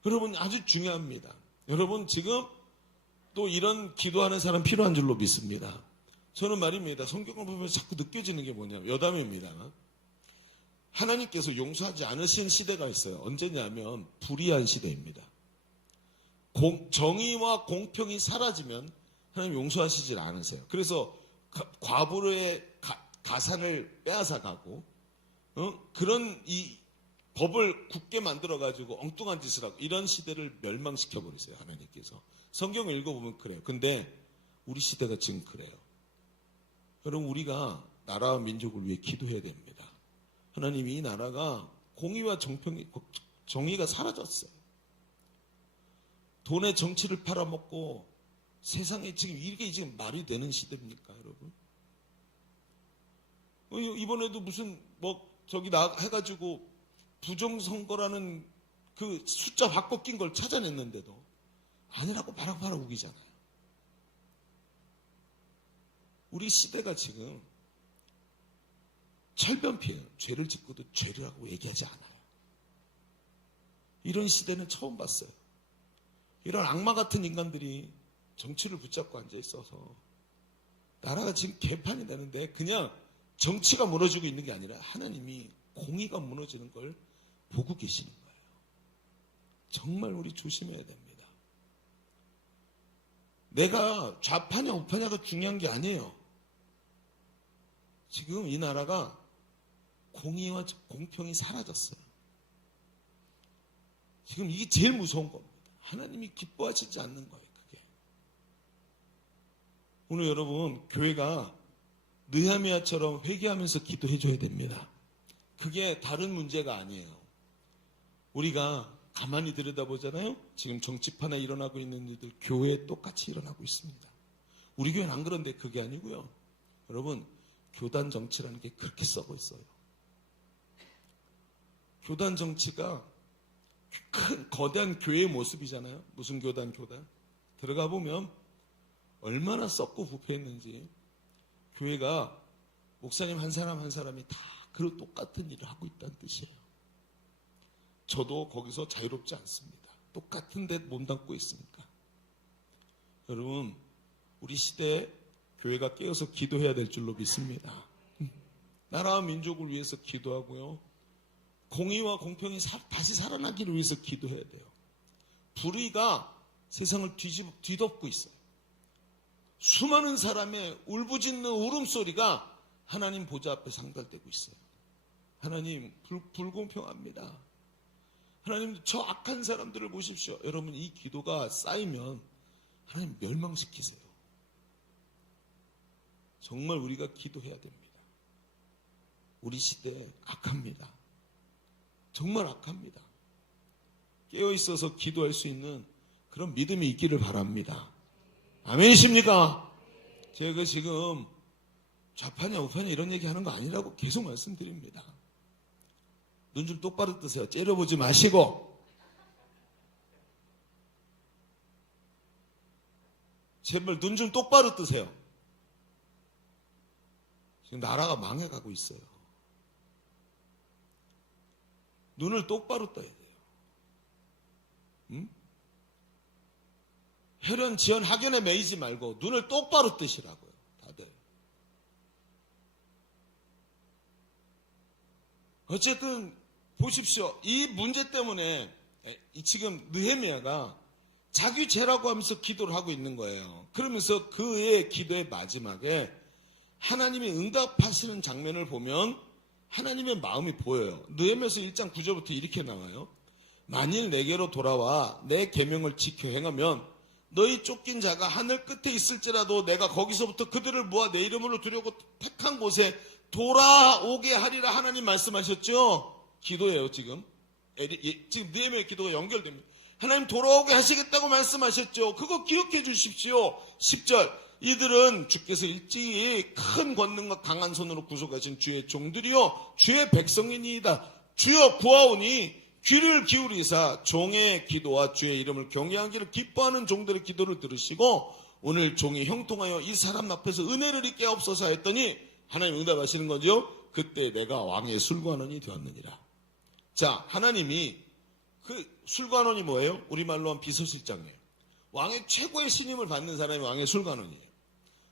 여러분, 아주 중요합니다. 여러분, 지금 또 이런 기도하는 사람 필요한 줄로 믿습니다. 저는 말입니다. 성경을 보면 자꾸 느껴지는 게 뭐냐면 여담입니다. 하나님께서 용서하지 않으신 시대가 있어요. 언제냐면 불의한 시대입니다. 정의와 공평이 사라지면 하나님 용서하시질 않으세요. 그래서 과부의 가산을 빼앗아 가고 그런 이 법을 굳게 만들어가지고 엉뚱한 짓을 하고 이런 시대를 멸망시켜버리세요. 하나님께서. 성경을 읽어보면 그래요. 근데 우리 시대가 지금 그래요. 여러분, 우리가 나라와 민족을 위해 기도해야 됩니다. 하나님, 이 나라가 공의와 정의가 사라졌어요. 돈에 정치를 팔아먹고 세상에 지금 이게 지금 말이 되는 시대입니까, 여러분? 이번에도 무슨 해가지고 부정선거라는 그 숫자 바꿔 낀 걸 찾아냈는데도 아니라고 바라바라 우기잖아요. 우리 시대가 지금 철변피해요. 죄를 짓고도 죄라고 얘기하지 않아요. 이런 시대는 처음 봤어요. 이런 악마 같은 인간들이 정치를 붙잡고 앉아 있어서 나라가 지금 개판이 되는데 그냥 정치가 무너지고 있는 게 아니라 하나님이 공의가 무너지는 걸 보고 계시는 거예요. 정말 우리 조심해야 됩니다. 내가 좌파냐 우파냐가 중요한 게 아니에요. 지금 이 나라가 공의와 공평이 사라졌어요. 지금 이게 제일 무서운 겁니다. 하나님이 기뻐하시지 않는 거예요. 그게. 오늘 여러분 교회가 느헤미야처럼 회개하면서 기도해 줘야 됩니다. 그게 다른 문제가 아니에요. 우리가 가만히 들여다보잖아요. 지금 정치판에 일어나고 있는 일들 교회에 똑같이 일어나고 있습니다. 우리 교회는 안 그런데 그게 아니고요. 여러분 교단 정치라는 게 그렇게 썩어 있어요. 교단 정치가 큰 거대한 교회의 모습이잖아요. 무슨 교단? 들어가 보면 얼마나 썩고 부패했는지. 교회가 목사님 한 사람 한 사람이 다 그 똑같은 일을 하고 있다는 뜻이에요. 저도 거기서 자유롭지 않습니다. 똑같은 데 몸담고 있으니까. 여러분 우리 시대에 교회가 깨어서 기도해야 될 줄로 믿습니다. 나라와 민족을 위해서 기도하고요. 공의와 공평이 다시 살아나기를 위해서 기도해야 돼요. 불의가 세상을 뒤덮고 있어요. 수많은 사람의 울부짖는 울음소리가 하나님 보좌 앞에 상달되고 있어요. 하나님 불공평합니다. 하나님 저 악한 사람들을 보십시오. 여러분 이 기도가 쌓이면 하나님 멸망시키세요. 정말 우리가 기도해야 됩니다. 우리 시대 악합니다. 정말 악합니다. 깨어있어서 기도할 수 있는 그런 믿음이 있기를 바랍니다. 아멘이십니까? 제가 지금 좌파냐 우파냐 이런 얘기하는 거 아니라고 계속 말씀드립니다. 눈 좀 똑바로 뜨세요. 째려보지 마시고. 제발 눈 좀 똑바로 뜨세요. 지금 나라가 망해가고 있어요. 눈을 똑바로 떠야 돼요. 응? 혈연, 지연, 학연에 매이지 말고 눈을 똑바로 뜨시라고요. 다들. 어쨌든 보십시오. 이 문제 때문에 지금 느헤미야가 자기 죄라고 하면서 기도를 하고 있는 거예요. 그러면서 그의 기도의 마지막에 하나님이 응답하시는 장면을 보면 하나님의 마음이 보여요. 느헤미야서 1장 9절부터 이렇게 나와요. 만일 내게로 돌아와 내 계명을 지켜 행하면 너희 쫓긴 자가 하늘 끝에 있을지라도 내가 거기서부터 그들을 모아 내 이름으로 두려고 택한 곳에 돌아오게 하리라 하나님 말씀하셨죠. 기도예요 지금. 지금 느헤미야의 기도가 연결됩니다. 하나님 돌아오게 하시겠다고 말씀하셨죠. 그거 기억해 주십시오. 10절 이들은 주께서 일찍이 큰 권능과 강한 손으로 구속하신 주의 종들이요 주의 백성이니이다. 주여 구하오니 귀를 기울이사 종의 기도와 주의 이름을 경외하기를 기뻐하는 종들의 기도를 들으시고 오늘 종이 형통하여 이 사람 앞에서 은혜를 입게 하옵소서 했더니 하나님 응답하시는 거죠. 그때 내가 왕의 술관원이 되었느니라. 자, 하나님이 그 술관원이 뭐예요? 우리말로 하면 비서실장이에요. 왕의 최고의 신임을 받는 사람이 왕의 술관원이에요.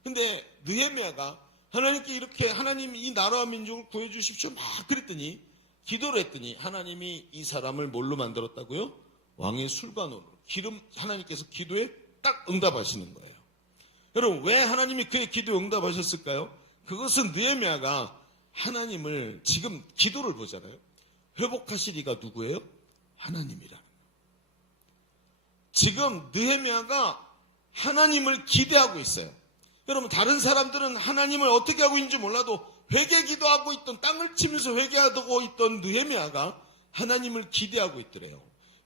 근데 느헤미야가 하나님께 이렇게 하나님 이 나라와 민족을 구해주십시오 막 그랬더니 기도를 했더니 하나님이 이 사람을 뭘로 만들었다고요? 왕의 술관원으로. 하나님께서 기도에 딱 응답하시는 거예요. 여러분 왜 하나님이 그의 기도에 응답하셨을까요? 그것은 느헤미야가 하나님을 지금 기도를 보잖아요. 회복하시리가 누구예요? 하나님이라는 거예요. 지금 느헤미야가 하나님을 기대하고 있어요. 여러분 다른 사람들은 하나님을 어떻게 하고 있는지 몰라도 회개 기도하고 있던 땅을 치면서 회개하고 있던 느헤미야가 하나님을 기대하고 있더래요.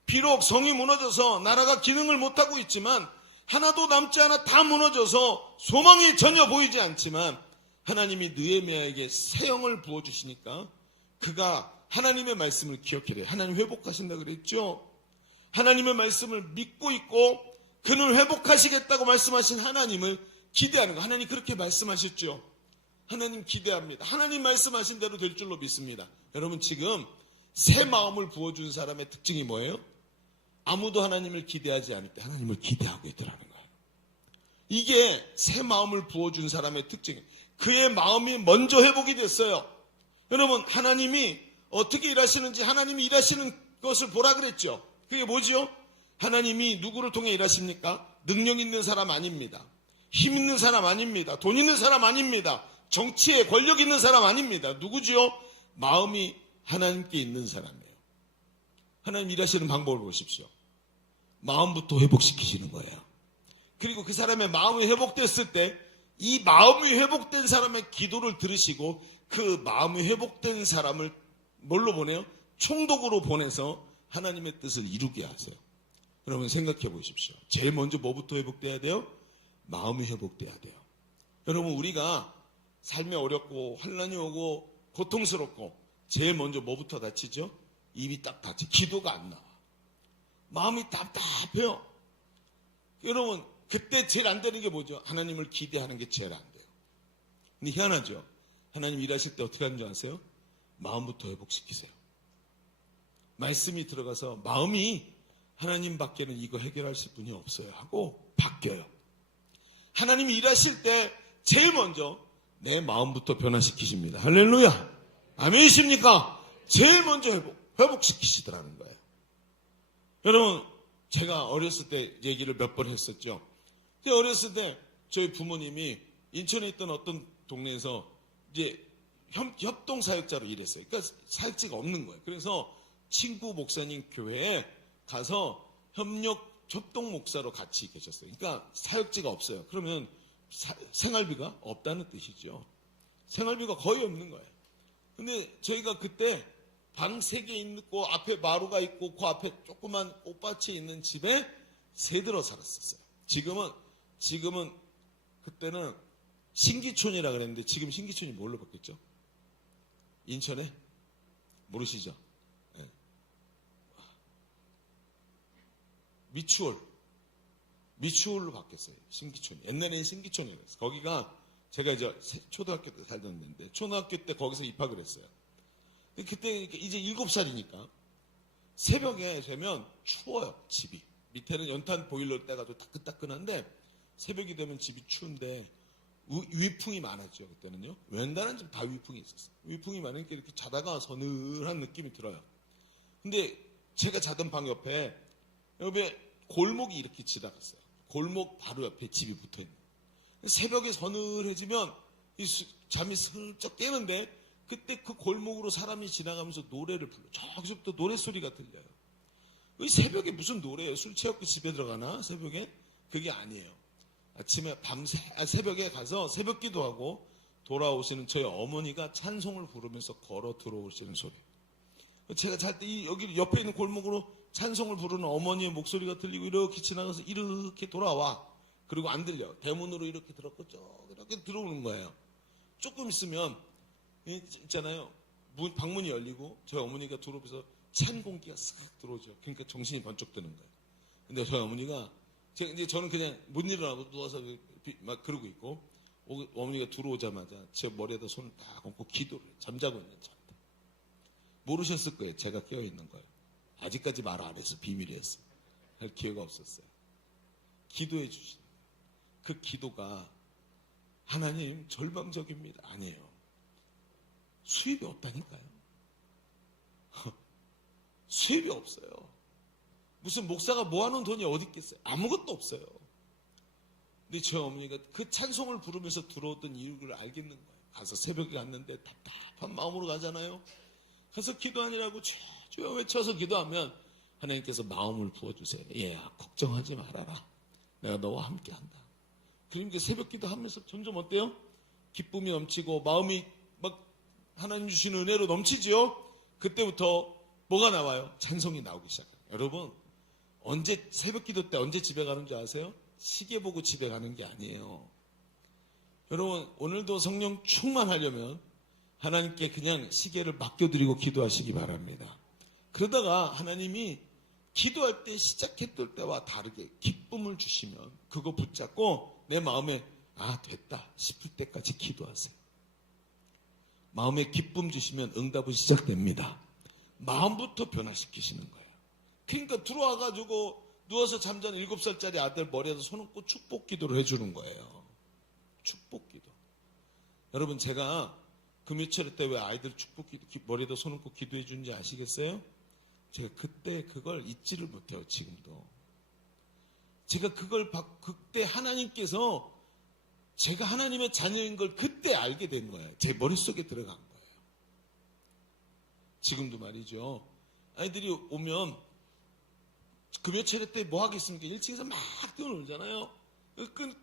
비록 성이 무너져서 나라가 기능을 못하고 있지만 하나도 남지 않아 다 무너져서 소망이 전혀 보이지 않지만 하나님이 느헤미야에게 새 영을 부어주시니까 그가 하나님의 말씀을 기억해야 하나님 회복하신다 그랬죠. 하나님의 말씀을 믿고 있고 그는 회복하시겠다고 말씀하신 하나님을 기대하는 거. 하나님 그렇게 말씀하셨죠. 하나님 기대합니다. 하나님 말씀하신 대로 될 줄로 믿습니다. 여러분 지금 새 마음을 부어준 사람의 특징이 뭐예요? 아무도 하나님을 기대하지 않을 때 하나님을 기대하고 있더라는 거예요. 이게 새 마음을 부어준 사람의 특징이에요. 그의 마음이 먼저 회복이 됐어요. 여러분 하나님이 어떻게 일하시는지 하나님이 일하시는 것을 보라 그랬죠. 그게 뭐지요? 하나님이 누구를 통해 일하십니까? 능력 있는 사람 아닙니다. 힘 있는 사람 아닙니다. 돈 있는 사람 아닙니다. 정치에 권력 있는 사람 아닙니다. 누구지요? 마음이 하나님께 있는 사람이에요. 하나님 일하시는 방법을 보십시오. 마음부터 회복시키시는 거예요. 그리고 그 사람의 마음이 회복됐을 때 이 마음이 회복된 사람의 기도를 들으시고 그 마음이 회복된 사람을 뭘로 보내요? 총독으로 보내서 하나님의 뜻을 이루게 하세요. 여러분 생각해 보십시오. 제일 먼저 뭐부터 회복돼야 돼요? 마음이 회복돼야 돼요. 여러분 우리가 삶이 어렵고 환난이 오고 고통스럽고 제일 먼저 뭐부터 다치죠? 입이 딱 닫혀. 기도가 안 나와. 마음이 답답해요. 여러분 그때 제일 안 되는 게 뭐죠? 하나님을 기대하는 게 제일 안 돼요. 근데 희한하죠? 하나님 일하실 때 어떻게 하는 줄 아세요? 마음부터 회복시키세요. 말씀이 들어가서 마음이 하나님 밖에는 이거 해결하실 분이 없어요 하고 바뀌어요. 하나님이 일하실 때 제일 먼저 내 마음부터 변화시키십니다. 할렐루야. 아멘이십니까? 제일 먼저 회복시키시더라는 거예요. 여러분 제가 어렸을 때 얘기를 몇 번 했었죠. 어렸을 때 저희 부모님이 인천에 있던 어떤 동네에서 이제 협동사역자로 일했어요. 그러니까 사역지가 없는 거예요. 그래서 친구 목사님 교회에 가서 협동 목사로 같이 계셨어요. 그러니까 사역지가 없어요. 그러면 생활비가 없다는 뜻이죠. 생활비가 거의 없는 거예요. 근데 저희가 그때 방 3개 있고 앞에 마루가 있고 그 앞에 조그만 꽃밭이 있는 집에 새들어 살았었어요. 지금은 그때는 신기촌이라 그랬는데 지금 신기촌이 뭘로 바뀌었죠? 인천에? 모르시죠? 네. 미추홀로 바뀌었어요. 신기촌이. 옛날에는 신기촌이었어요. 거기가 제가 이제 초등학교 때 살던 데인데 초등학교 때 거기서 입학을 했어요. 그때 이제 7살이니까 새벽에 되면 추워요. 집이. 밑에는 연탄 보일러 때가지고 따끈따끈한데 새벽이 되면 집이 추운데 위풍이 많았죠. 그때는요. 웬만한 집 다 위풍이 있었어요. 위풍이 많으니까 이렇게 자다가 서늘한 느낌이 들어요. 근데 제가 자던 방 옆에 골목이 이렇게 지나갔어요. 골목 바로 옆에 집이 붙어있는 거예요. 새벽에 서늘해지면 잠이 슬쩍 깨는데 그때 그 골목으로 사람이 지나가면서 노래를 불러. 저기서부터 노래소리가 들려요. 새벽에 무슨 노래예요? 술 취하고 집에 들어가나? 새벽에? 그게 아니에요. 아침에 새벽에 가서 새벽 기도하고 돌아오시는 저희 어머니가 찬송을 부르면서 걸어 들어오시는 소리. 제가 잘 때 여기 옆에 있는 골목으로 찬송을 부르는 어머니의 목소리가 들리고 이렇게 지나가서 이렇게 돌아와. 그리고 안 들려. 대문으로 이렇게 들어갔고 이렇게 들어오는 거예요. 조금 있으면 있잖아요. 방문이 열리고 저희 어머니가 들어오면서 찬 공기가 싹 들어오죠. 그러니까 정신이 번쩍 드는 거예요. 근데 저희 어머니가 이제 저는 그냥 못 일어나고 누워서 막 그러고 있고 어머니가 들어오자마자 제 머리에다 손을 딱 얹고 기도를 잠자고 있는 저한테 모르셨을 거예요. 제가 깨어 있는 거예요. 아직까지 말 안 했어. 비밀이었어. 할 기회가 없었어요. 기도해 주시는 거예요. 그 기도가 하나님 절망적입니다. 아니에요. 수입이 없다니까요. 수입이 없어요. 무슨 목사가 모아놓은 돈이 어디 있겠어요? 아무것도 없어요. 근데 저희 어머니가 그 찬송을 부르면서 들어오던 이유를 알겠는 거예요. 가서 새벽에 갔는데 답답한 마음으로 가잖아요. 가서 기도하느라고 주여 외쳐서 기도하면 하나님께서 마음을 부어주세요. 얘야 걱정하지 말아라. 내가 너와 함께한다. 그러니까 새벽 기도하면서 점점 어때요? 기쁨이 넘치고 마음이 막 하나님 주시는 은혜로 넘치지요. 그때부터 뭐가 나와요? 찬송이 나오기 시작해요. 여러분 언제 새벽 기도 때 언제 집에 가는 줄 아세요? 시계 보고 집에 가는 게 아니에요. 여러분 오늘도 성령 충만하려면 하나님께 그냥 시계를 맡겨드리고 기도하시기 바랍니다. 그러다가 하나님이 기도할 때 시작했을 때와 다르게 기쁨을 주시면 그거 붙잡고 내 마음에 됐다 싶을 때까지 기도하세요. 마음에 기쁨 주시면 응답은 시작됩니다. 마음부터 변화시키시는 거예요. 그러니까 들어와가지고 누워서 잠자는 7살짜리 아들 머리에다 손 얹고 축복 기도를 해주는 거예요. 축복 기도. 여러분 제가 금요철 때 왜 아이들 축복 기도 머리에다 손 얹고 기도해 주는지 아시겠어요? 제가 그때 그걸 잊지를 못해요. 지금도. 제가 그때 하나님께서 제가 하나님의 자녀인 걸 그때 알게 된 거예요. 제 머릿속에 들어간 거예요. 지금도 말이죠. 아이들이 오면 금요철에 때 뭐 하겠습니까? 1층에서 막 뛰어놀잖아요.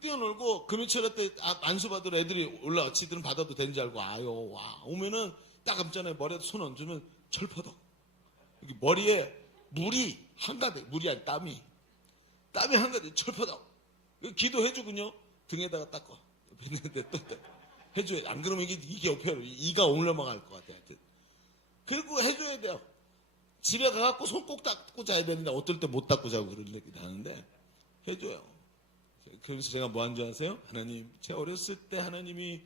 뛰어놀고 금요철에 때 안수 받으러 애들이 올라와. 지들은 받아도 되는 줄 알고 와요. 와 오면은 딱 감잖아요. 머리에 손 얹으면 철퍼덕. 여기 머리에 물이 한가득, 물이 아니 땀이 한가득 철퍼덕. 기도해주군요. 등에다가 닦아. 했는데 또 해줘야. 안 그러면 이게 옆에 이가 올라망할 것 같아요. 그리고 해줘야 돼요. 집에 가갖고 손 꼭 닦고 자야 되는데 어떨 때 못 닦고 자고 그런 얘기도 하는데 해줘요. 그래서 제가 뭐 한 줄 아세요? 하나님, 제가 어렸을 때 하나님이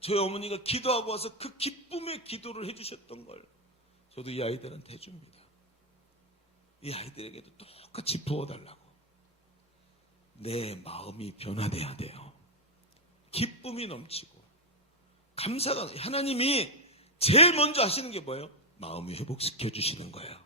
저희 어머니가 기도하고 와서 그 기쁨의 기도를 해주셨던 걸 저도 이 아이들한테 해줍니다. 이 아이들에게도 똑같이 부어달라고. 내 마음이 변화돼야 돼요. 기쁨이 넘치고 감사가. 하나님이 제일 먼저 하시는 게 뭐예요? 마음이 회복시켜 주시는 거예요.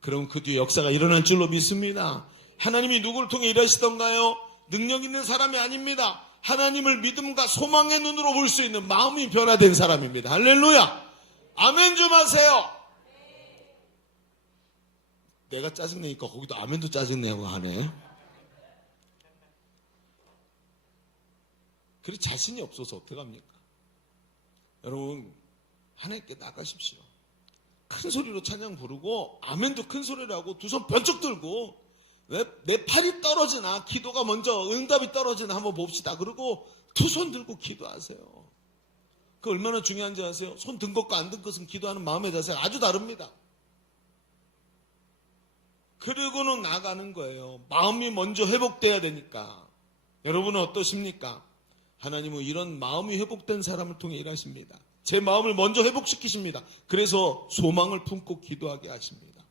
그럼 그 뒤에 역사가 일어날 줄로 믿습니다. 하나님이 누구를 통해 일하시던가요? 능력 있는 사람이 아닙니다. 하나님을 믿음과 소망의 눈으로 볼 수 있는 마음이 변화된 사람입니다. 할렐루야. 아멘 좀 하세요. 내가 짜증내니까 거기도 아멘도 짜증내고 하네. 그래 자신이 없어서 어떡합니까? 여러분 하나님께 나가십시오. 큰 소리로 찬양 부르고 아멘도 큰 소리로 하고 두 손 번쩍 들고 내 팔이 떨어지나 기도가 먼저 응답이 떨어지나 한번 봅시다. 그리고 두 손 들고 기도하세요. 그 얼마나 중요한지 아세요? 손 든 것과 안 든 것은 기도하는 마음의 자세가 아주 다릅니다. 그리고는 나가는 거예요. 마음이 먼저 회복돼야 되니까. 여러분은 어떠십니까? 하나님은 이런 마음이 회복된 사람을 통해 일하십니다. 제 마음을 먼저 회복시키십니다. 그래서 소망을 품고 기도하게 하십니다.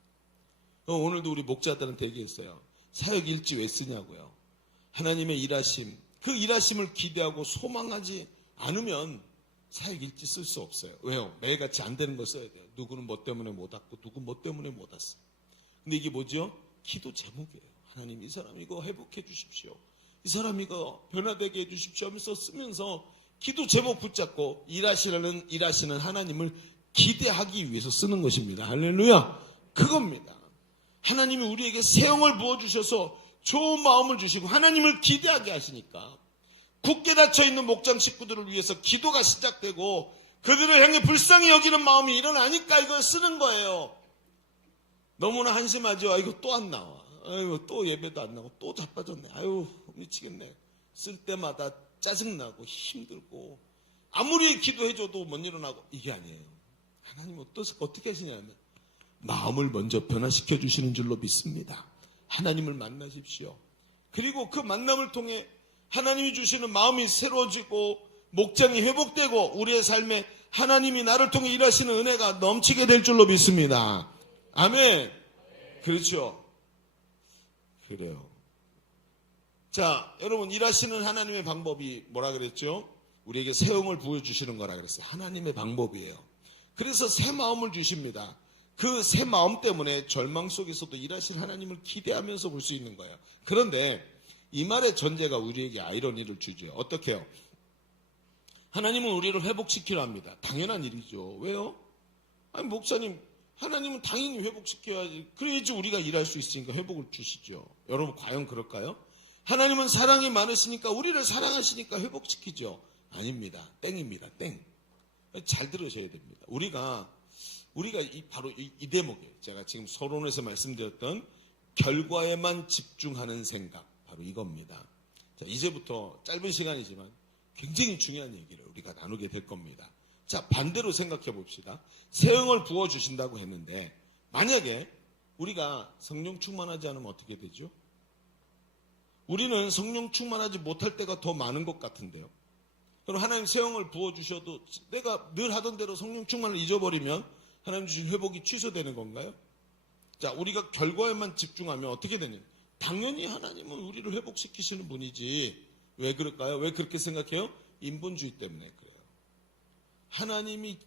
오늘도 우리 목자들한테 얘기했어요. 사역 일지 왜 쓰냐고요. 하나님의 일하심, 그 일하심을 기대하고 소망하지 않으면 사역 일지 쓸 수 없어요. 왜요? 매일같이 안 되는 거 써야 돼요. 누구는 뭐 때문에 못 왔고 누구 뭐 때문에 못 왔어. 근데 이게 뭐죠? 기도 제목이에요. 하나님 이 사람 이거 회복해 주십시오. 이 사람 이거 변화되게 해 주십시오 하면서 쓰면서 기도 제목 붙잡고 일하시는 하나님을 기대하기 위해서 쓰는 것입니다. 할렐루야. 그겁니다. 하나님이 우리에게 새 영을 부어주셔서 좋은 마음을 주시고 하나님을 기대하게 하시니까 굳게 닫혀있는 목장 식구들을 위해서 기도가 시작되고 그들을 향해 불쌍히 여기는 마음이 일어나니까 이걸 쓰는 거예요. 너무나 한심하죠. 아이고 또 안 나와. 아이고 또 예배도 안 나오고 또 자빠졌네. 아유 미치겠네. 쓸 때마다 짜증나고 힘들고 아무리 기도해줘도 못 일어나고 이게 아니에요. 하나님 어떻게 하시냐면 마음을 먼저 변화시켜 주시는 줄로 믿습니다. 하나님을 만나십시오. 그리고 그 만남을 통해 하나님이 주시는 마음이 새로워지고 목장이 회복되고 우리의 삶에 하나님이 나를 통해 일하시는 은혜가 넘치게 될 줄로 믿습니다. 아멘. 그렇죠. 그래요. 자, 여러분 일하시는 하나님의 방법이 뭐라 그랬죠? 우리에게 새 영을 부어주시는 거라 그랬어요. 하나님의 방법이에요. 그래서 새 마음을 주십니다. 그 새 마음 때문에 절망 속에서도 일하실 하나님을 기대하면서 볼 수 있는 거예요. 그런데 이 말의 전제가 우리에게 아이러니를 주죠. 어떻게 해요? 하나님은 우리를 회복시키려 합니다. 당연한 일이죠. 왜요? 아니 목사님 하나님은 당연히 회복시켜야지. 그래야지 우리가 일할 수 있으니까 회복을 주시죠. 여러분 과연 그럴까요? 하나님은 사랑이 많으시니까 우리를 사랑하시니까 회복시키죠. 아닙니다. 땡입니다. 땡. 잘 들으셔야 됩니다. 우리가 바로 이 대목이에요. 제가 지금 서론에서 말씀드렸던 결과에만 집중하는 생각. 바로 이겁니다. 자, 이제부터 짧은 시간이지만 굉장히 중요한 얘기를 우리가 나누게 될 겁니다. 자, 반대로 생각해 봅시다. 새 영을 부어주신다고 했는데 만약에 우리가 성령 충만하지 않으면 어떻게 되죠? 우리는 성령 충만하지 못할 때가 더 많은 것 같은데요. 그럼 하나님 새 영을 부어주셔도 내가 늘 하던 대로 성령 충만을 잊어버리면 하나님 주신 회복이 취소되는 건가요? 자, 우리가 결과에만 집중하면 어떻게 되냐? 당연히 하나님은 우리를 회복시키시는 분이지. 왜 그럴까요? 왜 그렇게 생각해요? 인본주의 때문에 그래요. 하나님이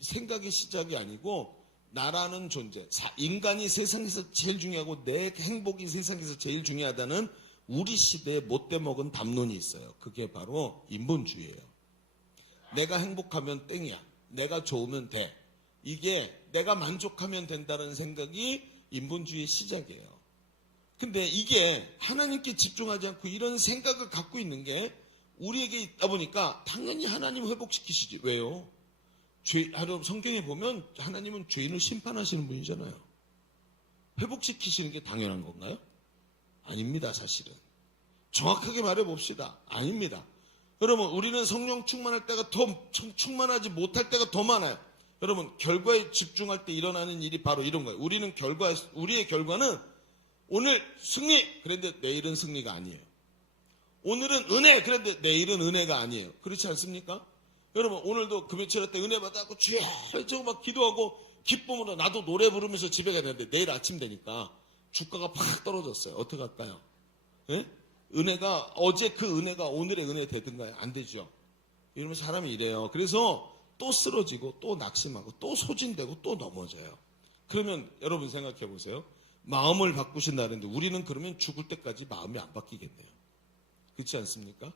생각의 시작이 아니고 나라는 존재, 인간이 세상에서 제일 중요하고 내 행복이 세상에서 제일 중요하다는 우리 시대에 못돼 먹은 담론이 있어요. 그게 바로 인본주의예요. 내가 행복하면 땡이야. 내가 좋으면 돼. 이게 내가 만족하면 된다는 생각이 인본주의의 시작이에요. 근데 이게 하나님께 집중하지 않고 이런 생각을 갖고 있는 게 우리에게 있다 보니까 당연히 하나님 회복시키시지. 왜요? 성경에 보면 하나님은 죄인을 심판하시는 분이잖아요. 회복시키시는 게 당연한 건가요? 아닙니다, 사실은. 정확하게 말해봅시다. 아닙니다. 여러분, 우리는 성령 충만할 때가 더 충만하지 못할 때가 더 많아요. 여러분, 결과에 집중할 때 일어나는 일이 바로 이런 거예요. 우리의 결과는 오늘 승리, 그런데 내일은 승리가 아니에요. 오늘은 은혜, 그런데 내일은 은혜가 아니에요. 그렇지 않습니까? 여러분, 오늘도 금요일 때 은혜 받았고 주여 막 기도하고 기쁨으로 나도 노래 부르면서 집에 가야 되는데 내일 아침 되니까 주가가 팍 떨어졌어요. 어떻게 할까요? 예? 은혜가 어제 그 은혜가 오늘의 은혜 되든가요? 안 되죠. 이러면 사람이 이래요. 그래서 또 쓰러지고 또 낙심하고 또 소진되고 또 넘어져요. 그러면 여러분 생각해 보세요. 마음을 바꾸신다는데 우리는 그러면 죽을 때까지 마음이 안 바뀌겠네요. 그렇지 않습니까?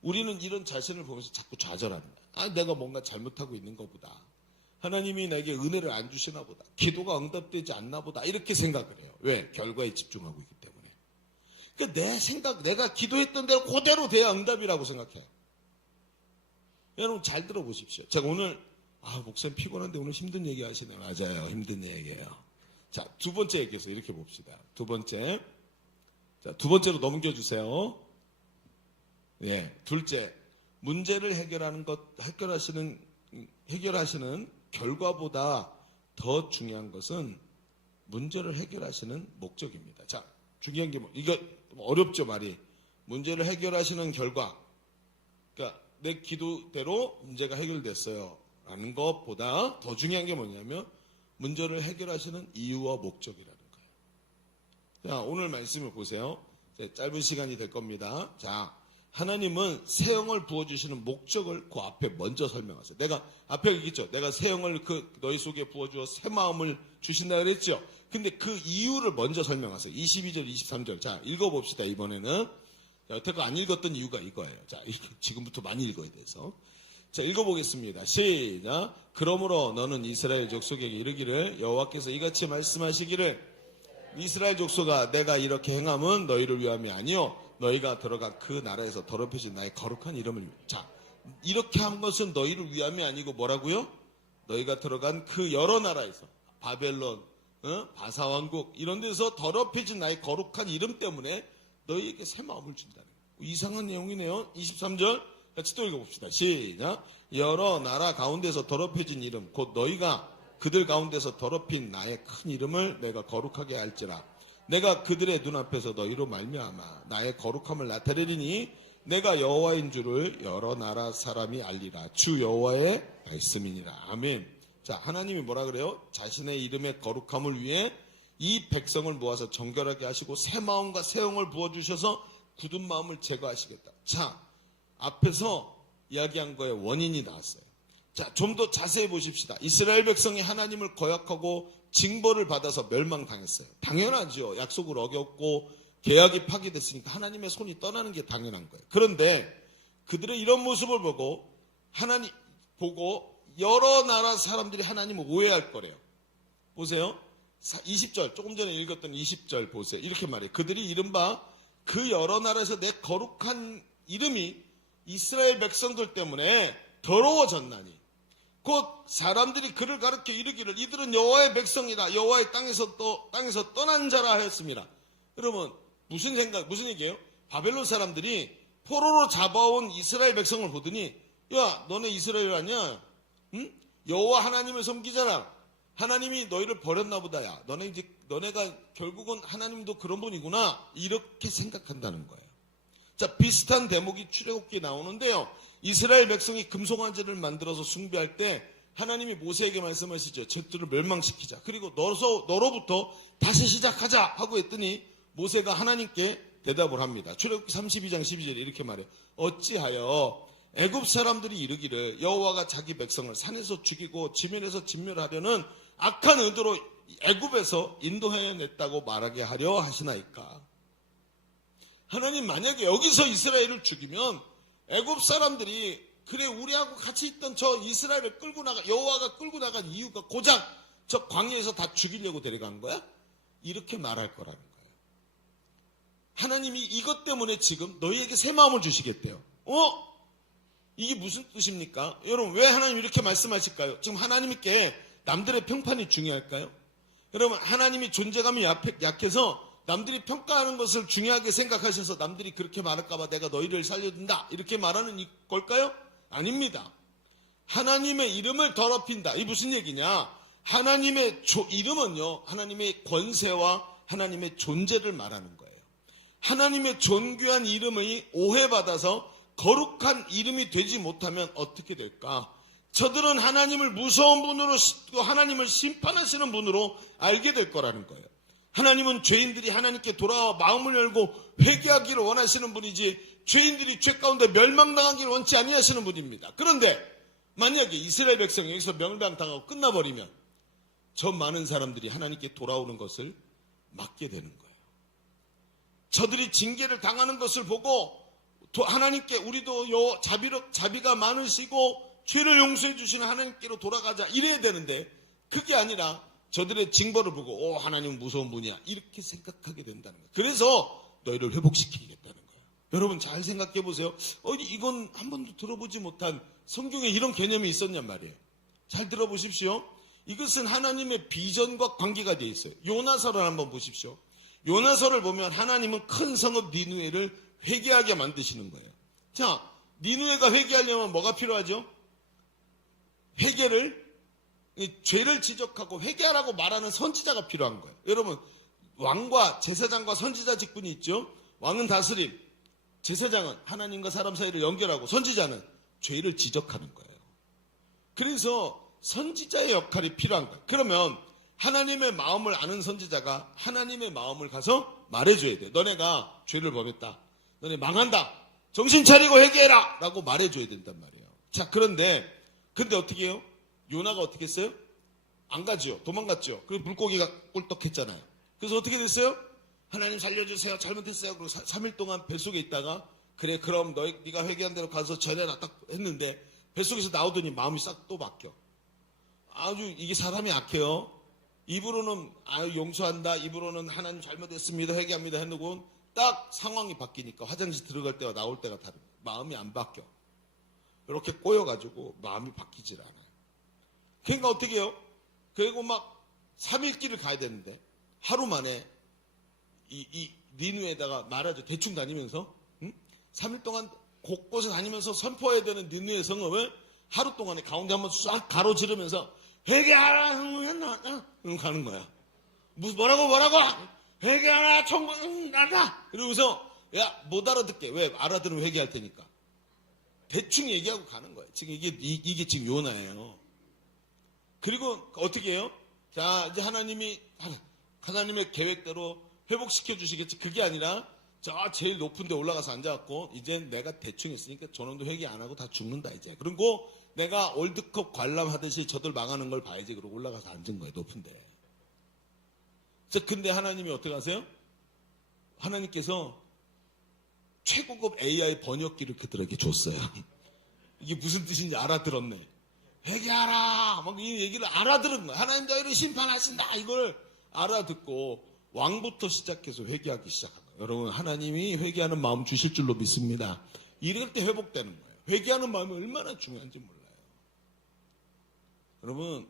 우리는 이런 자신을 보면서 자꾸 좌절합니다. 내가 뭔가 잘못하고 있는 것보다 하나님이 나에게 은혜를 안 주시나 보다. 기도가 응답되지 않나 보다. 이렇게 생각을 해요. 왜? 결과에 집중하고 있기 때문에. 그러니까 내가 기도했던 대로 그대로 돼야 응답이라고 생각해요. 여러분 잘 들어보십시오. 제가 오늘 목사님 피곤한데 오늘 힘든 얘기 하시네요. 맞아요. 힘든 얘기예요. 자, 두 번째 얘기에서 이렇게 봅시다. 두 번째로 넘겨주세요. 예, 둘째, 문제를 해결하시는 결과보다 더 중요한 것은 문제를 해결하시는 목적입니다. 자, 중요한 게 이거 어렵죠, 말이. 문제를 해결하시는 결과. 그러니까 내 기도대로 문제가 해결됐어요. 라는 것보다 더 중요한 게 뭐냐면 문제를 해결하시는 이유와 목적이라는 거예요. 자, 오늘 말씀을 보세요. 짧은 시간이 될 겁니다. 자, 하나님은 새 영을 부어주시는 목적을 그 앞에 먼저 설명하세요. 내가 앞에 얘기했죠. 내가 새 영을 너희 속에 부어주어 새 마음을 주신다 그랬죠. 근데 그 이유를 먼저 설명하세요. 22절, 23절. 자, 읽어봅시다, 이번에는. 여태껏 안 읽었던 이유가 이거예요. 자, 지금부터 많이 읽어야 돼서. 자, 읽어보겠습니다. 시작. 그러므로 너는 이스라엘 족속에게 이르기를 여호와께서 이같이 말씀하시기를 이스라엘 족속아 내가 이렇게 행함은 너희를 위함이 아니요 너희가 들어가 그 나라에서 더럽혀진 나의 거룩한 이름을 위해. 자, 이렇게 한 것은 너희를 위함이 아니고 뭐라고요? 너희가 들어간 그 여러 나라에서 바벨론, 바사왕국 이런 데서 더럽혀진 나의 거룩한 이름 때문에 너희에게 새 마음을 준다는 거예요. 이상한 내용이네요. 23절 같이 또 읽어봅시다. 시작. 여러 나라 가운데서 더럽혀진 이름 곧 너희가 그들 가운데서 더럽힌 나의 큰 이름을 내가 거룩하게 할지라. 내가 그들의 눈앞에서 너희로 말미암아 나의 거룩함을 나타내리니 내가 여호와인 줄을 여러 나라 사람이 알리라. 주 여호와의 말씀이니라. 아멘. 자, 하나님이 뭐라 그래요? 자신의 이름의 거룩함을 위해 이 백성을 모아서 정결하게 하시고 새 마음과 새 영을 부어주셔서 굳은 마음을 제거하시겠다. 자, 앞에서 이야기한 거에 원인이 나왔어요. 자, 좀 더 자세히 보십시다. 이스라엘 백성이 하나님을 거역하고 징벌을 받아서 멸망당했어요. 당연하죠. 약속을 어겼고 계약이 파기됐으니까 하나님의 손이 떠나는 게 당연한 거예요. 그런데 그들의 이런 모습을 보고 여러 나라 사람들이 하나님을 오해할 거래요. 보세요. 20절, 조금 전에 읽었던 20절 보세요. 이렇게 말해요. 그들이 이른바 그 여러 나라에서 내 거룩한 이름이 이스라엘 백성들 때문에 더러워졌나니 곧 사람들이 그를 가르쳐 이르기를 이들은 여호와의 백성이다. 여호와의 땅에서 떠난 자라 하였습니다. 여러분 무슨 얘기예요? 바벨론 사람들이 포로로 잡아온 이스라엘 백성을 보더니 야 너네 이스라엘 아니야? 응? 여호와 하나님을 섬기잖아. 하나님이 너희를 버렸나 보다. 야 너네가 결국은 하나님도 그런 분이구나. 이렇게 생각한다는 거예요. 자, 비슷한 대목이 출애굽기에 나오는데요. 이스라엘 백성이 금송아지를 만들어서 숭배할 때 하나님이 모세에게 말씀하시죠. 쟤들을 멸망시키자. 그리고 너로부터 다시 시작하자 하고 했더니 모세가 하나님께 대답을 합니다. 출애굽기 32장 12절에 이렇게 말해요. 어찌하여 애굽 사람들이 이르기를 여호와가 자기 백성을 산에서 죽이고 지면에서 진멸하려는 악한 의도로 애굽에서 인도해냈다고 말하게 하려 하시나이까. 하나님 만약에 여기서 이스라엘을 죽이면 애굽 사람들이 그래 우리하고 같이 있던 저 이스라엘을 끌고 나가 여호와가 끌고 나간 이유가 고작 저 광야에서 다 죽이려고 데려간 거야? 이렇게 말할 거라는 거예요. 하나님이 이것 때문에 지금 너희에게 새 마음을 주시겠대요. 이게 무슨 뜻입니까? 여러분 왜 하나님 이렇게 말씀하실까요? 지금 하나님께 남들의 평판이 중요할까요? 여러분 하나님이 존재감이 약해서 남들이 평가하는 것을 중요하게 생각하셔서 남들이 그렇게 말할까봐 내가 너희를 살려준다 이렇게 말하는 걸까요? 아닙니다. 하나님의 이름을 더럽힌다. 이게 무슨 얘기냐? 하나님의 이름은요 하나님의 권세와 하나님의 존재를 말하는 거예요. 하나님의 존귀한 이름이 오해받아서 거룩한 이름이 되지 못하면 어떻게 될까? 저들은 하나님을 무서운 분으로 하나님을 심판하시는 분으로 알게 될 거라는 거예요. 하나님은 죄인들이 하나님께 돌아와 마음을 열고 회개하기를 원하시는 분이지 죄인들이 죄 가운데 멸망당하기를 원치 아니하시는 분입니다. 그런데 만약에 이스라엘 백성이 여기서 멸망당하고 끝나버리면 저 많은 사람들이 하나님께 돌아오는 것을 막게 되는 거예요. 저들이 징계를 당하는 것을 보고 하나님께 우리도 자비가 많으시고 죄를 용서해 주시는 하나님께로 돌아가자 이래야 되는데 그게 아니라 저들의 징벌을 보고 하나님은 무서운 분이야 이렇게 생각하게 된다는 거예요. 그래서 너희를 회복시키겠다는 거예요. 여러분 잘 생각해 보세요. 이건 한 번도 들어보지 못한 성경에 이런 개념이 있었냔 말이에요. 잘 들어보십시오. 이것은 하나님의 비전과 관계가 되어 있어요. 요나서를 한번 보십시오. 요나서를 보면 하나님은 큰 성읍 니느웨를 회개하게 만드시는 거예요. 자, 니느웨가 회개하려면 뭐가 필요하죠? 죄를 지적하고 회개하라고 말하는 선지자가 필요한 거예요. 여러분, 왕과 제사장과 선지자 직분이 있죠? 왕은 다스림, 제사장은 하나님과 사람 사이를 연결하고 선지자는 죄를 지적하는 거예요. 그래서 선지자의 역할이 필요한 거예요. 그러면 하나님의 마음을 아는 선지자가 하나님의 마음을 가서 말해줘야 돼요. 너네가 죄를 범했다. 너네 망한다. 정신 차리고 회개해라. 라고 말해줘야 된단 말이에요. 자, 근데 어떻게 해요? 요나가 어떻게 했어요? 안 가죠. 도망갔죠. 그리고 물고기가 꿀떡했잖아요. 그래서 어떻게 됐어요? 하나님 살려주세요. 잘못했어요. 그리고 3일 동안 뱃속에 있다가 그래 그럼 네가 회개한 대로 가서 전해라 딱 했는데 뱃속에서 나오더니 마음이 싹 또 바뀌어. 아주 이게 사람이 악해요. 입으로는 용서한다. 입으로는 하나님 잘못했습니다. 회개합니다. 해놓고 딱 상황이 바뀌니까 화장실 들어갈 때와 나올 때가 다른 거예요. 마음이 안 바뀌어. 이렇게 꼬여가지고 마음이 바뀌질 않아요. 그러니까 어떻게 해요? 그리고 막 3일 길을 가야 되는데 하루 만에 이 니느웨에다가 말하죠. 대충 다니면서 3일 동안 곳곳에 다니면서 선포해야 되는 니느웨 성읍을 하루 동안에 가운데 한번 싹 가로지르면서 회개하라 가는 거야. 뭐라고 회개하라 천국 나라 이러면서 야 못 알아듣게. 왜? 알아들으면 회개할 테니까. 대충 얘기하고 가는 거예요. 지금 이게 지금 요나예요. 그리고 어떻게 해요? 자, 이제 하나님의 계획대로 회복시켜 주시겠지. 그게 아니라 저 제일 높은 데 올라가서 앉아갖고 이제 내가 대충 했으니까 저놈도 회개 안 하고 다 죽는다 이제. 그리고 내가 월드컵 관람하듯이 저들 망하는 걸 봐야지. 그러고 올라가서 앉은 거예요. 높은 데. 근데 하나님이 어떻게 하세요? 하나님께서 최고급 AI 번역기를 그들에게 줬어요. 이게 무슨 뜻인지 알아들었네. 회개하라 막 이 얘기를 알아들은 거야. 하나님 너희를 심판하신다 이걸 알아듣고 왕부터 시작해서 회개하기 시작한 거예요. 여러분 하나님이 회개하는 마음 주실 줄로 믿습니다. 이럴 때 회복되는 거예요. 회개하는 마음이 얼마나 중요한지 몰라요. 여러분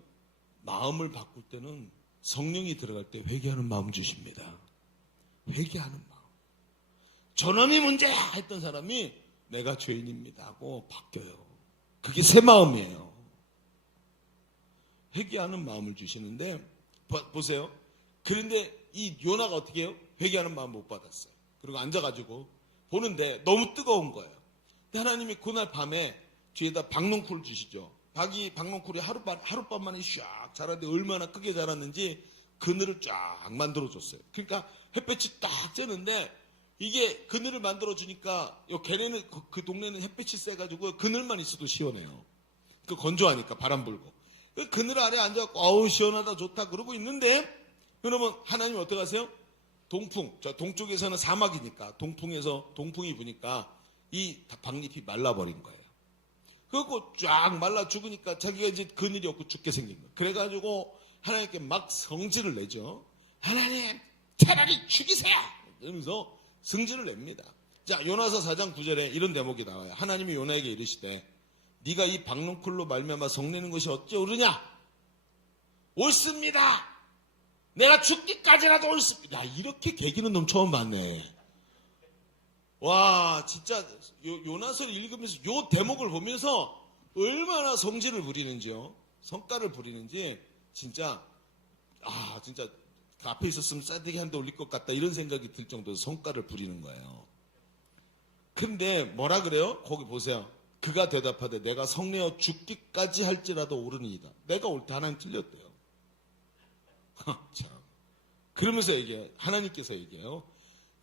마음을 바꿀 때는 성령이 들어갈 때 회개하는 마음 주십니다. 회개하는 마음. 저놈이 문제야 했던 사람이 내가 죄인입니다 하고 바뀌어요. 그게 새 마음이에요. 회개하는 마음을 주시는데 보세요. 그런데 이 요나가 어떻게 해요? 회개하는 마음 못 받았어요. 그리고 앉아가지고 보는데 너무 뜨거운 거예요. 근데 하나님이 그날 밤에 뒤에다 박농쿨을 주시죠. 박농쿨이 하룻밤 만에 샥 자랐는데 얼마나 크게 자랐는지 그늘을 쫙 만들어줬어요. 그러니까 햇볕이 딱 쬐는데 이게 그늘을 만들어주니까 걔네는 그 동네는 햇빛이 세가지고 그늘만 있어도 시원해요. 그 건조하니까 바람 불고. 그늘 아래 앉아갖고 아우 시원하다 좋다 그러고 있는데 여러분 하나님 어떻게 하세요? 동풍, 저 동쪽에서는 사막이니까 동풍이 부니까 이 박잎이 말라버린 거예요. 그리고 쫙 말라 죽으니까 자기가 이제 그늘이 없고 죽게 생긴 거예요. 그래가지고 하나님께 막 성질을 내죠. 하나님, 차라리 죽이세요! 이러면서 성질을 냅니다. 자, 요나서 4장 9절에 이런 대목이 나와요. 하나님이 요나에게 이르시되 네가 이 박농쿨로 말미암아 성내는 것이 어찌 옳으냐? 옳습니다. 내가 죽기까지라도 옳습니다. 야, 이렇게 개기는 놈 처음 봤네. 와, 진짜 요나서를 읽으면서 요 대목을 보면서 얼마나 성질을 부리는지요. 성가를 부리는지 진짜 진짜 앞에 있었으면 싸대기 한 대 올릴 것 같다 이런 생각이 들 정도로 성가를 부리는 거예요. 근데 뭐라 그래요? 거기 보세요. 그가 대답하되 내가 성내어 죽기까지 할지라도 옳으니이다. 내가 올 때 하나님 틀렸대요. 참. 그러면서 하나님께서 얘기해요.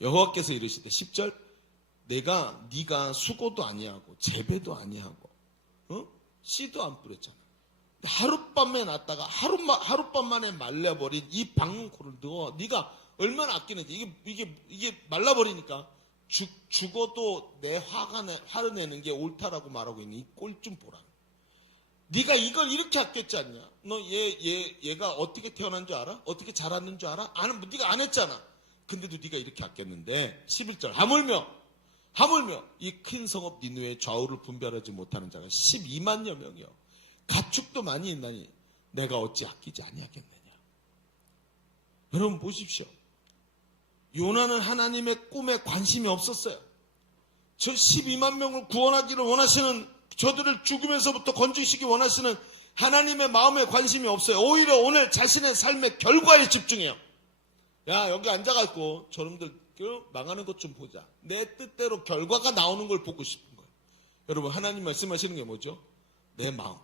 여호와께서 이르시되 10절 네가 수고도 아니하고 재배도 아니하고 씨도 안 뿌렸잖아. 하룻밤에 났다가 하룻밤 만에 말려버린 이 박농쿨을 넣어 네가 얼마나 아끼는지 이게 말라버리니까 죽어도 내 화를 내는 게 옳다라고 말하고 있는 이 꼴 좀 보라. 네가 이걸 이렇게 아꼈지 않냐? 너 얘가 어떻게 태어난 줄 알아? 어떻게 자랐는 줄 알아? 네가 안 했잖아. 근데도 네가 이렇게 아꼈는데 11절 하물며 이 큰 성읍 니느웨의 좌우를 분별하지 못하는 자가 12만여 명이요 가축도 많이 있나니 내가 어찌 아끼지 아니하겠느냐. 여러분 보십시오. 요나는 하나님의 꿈에 관심이 없었어요. 저 12만 명을 구원하기를 원하시는, 저들을 죽으면서부터 건지시기 원하시는 하나님의 마음에 관심이 없어요. 오히려 오늘 자신의 삶의 결과에 집중해요. 야, 여기 앉아갖고 저놈들 망하는 것 좀 보자. 내 뜻대로 결과가 나오는 걸 보고 싶은 거예요. 여러분, 하나님 말씀하시는 게 뭐죠? 내 마음.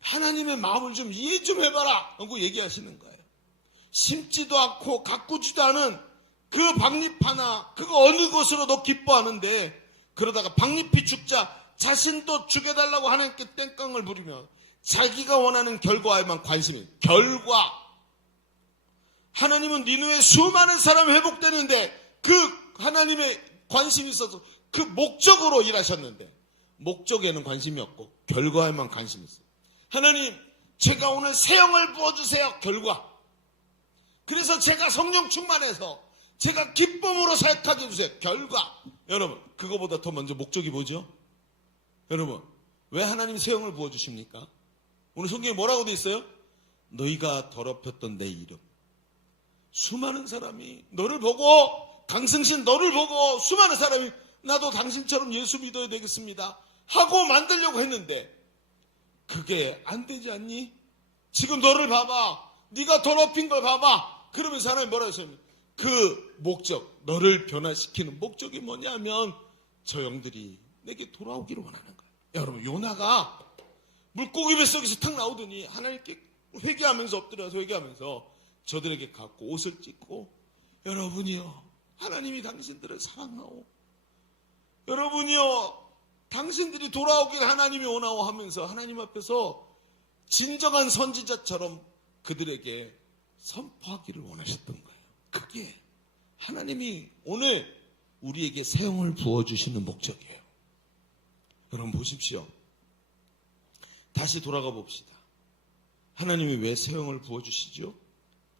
하나님의 마음을 좀 이해 좀 해봐라 하고 얘기하시는 거예요. 심지도 않고 가꾸지도 않은 그 박잎 하나, 그거 어느 것으로 너 기뻐하는데, 그러다가 박잎이 죽자 자신도 죽여달라고 하나님께 땡깡을 부리면 자기가 원하는 결과에만 관심이, 결과. 하나님은 니느웨 수많은 사람이 회복되는데 그 하나님의 관심이 있어서 그 목적으로 일하셨는데 목적에는 관심이 없고 결과에만 관심이 있어요. 하나님, 제가 오늘 새 영을 부어주세요. 결과. 그래서 제가 성령 충만해서 제가 기쁨으로 사역하게 해주세요. 결과. 여러분, 그거보다 더 먼저 목적이 뭐죠? 여러분, 왜 하나님 새 영을 부어주십니까? 오늘 성경에 뭐라고 돼 있어요? 너희가 더럽혔던 내 이름. 수많은 사람이 너를 보고, 강승신 너를 보고 수많은 사람이 나도 당신처럼 예수 믿어야 되겠습니다 하고 만들려고 했는데 그게 안 되지 않니? 지금 너를 봐봐. 네가 더럽힌 걸 봐봐. 그러면서 하나님 뭐라고 했어요? 그 목적, 너를 변화시키는 목적이 뭐냐면 저 영들이 내게 돌아오기를 원하는 거예요. 여러분, 요나가 물고기 뱃속에서 탁 나오더니 하나님께 회개하면서 엎드려서 회개하면서 저들에게 갖고 옷을 찢고, 여러분이요, 하나님이 당신들을 사랑하오. 여러분이요, 당신들이 돌아오길 하나님이 원하오 하면서 하나님 앞에서 진정한 선지자처럼 그들에게 선포하기를 원하셨던 거예요. 그게 하나님이 오늘 우리에게 새 영을 부어주시는 목적이에요. 여러분 보십시오. 다시 돌아가 봅시다. 하나님이 왜 새 영을 부어주시죠?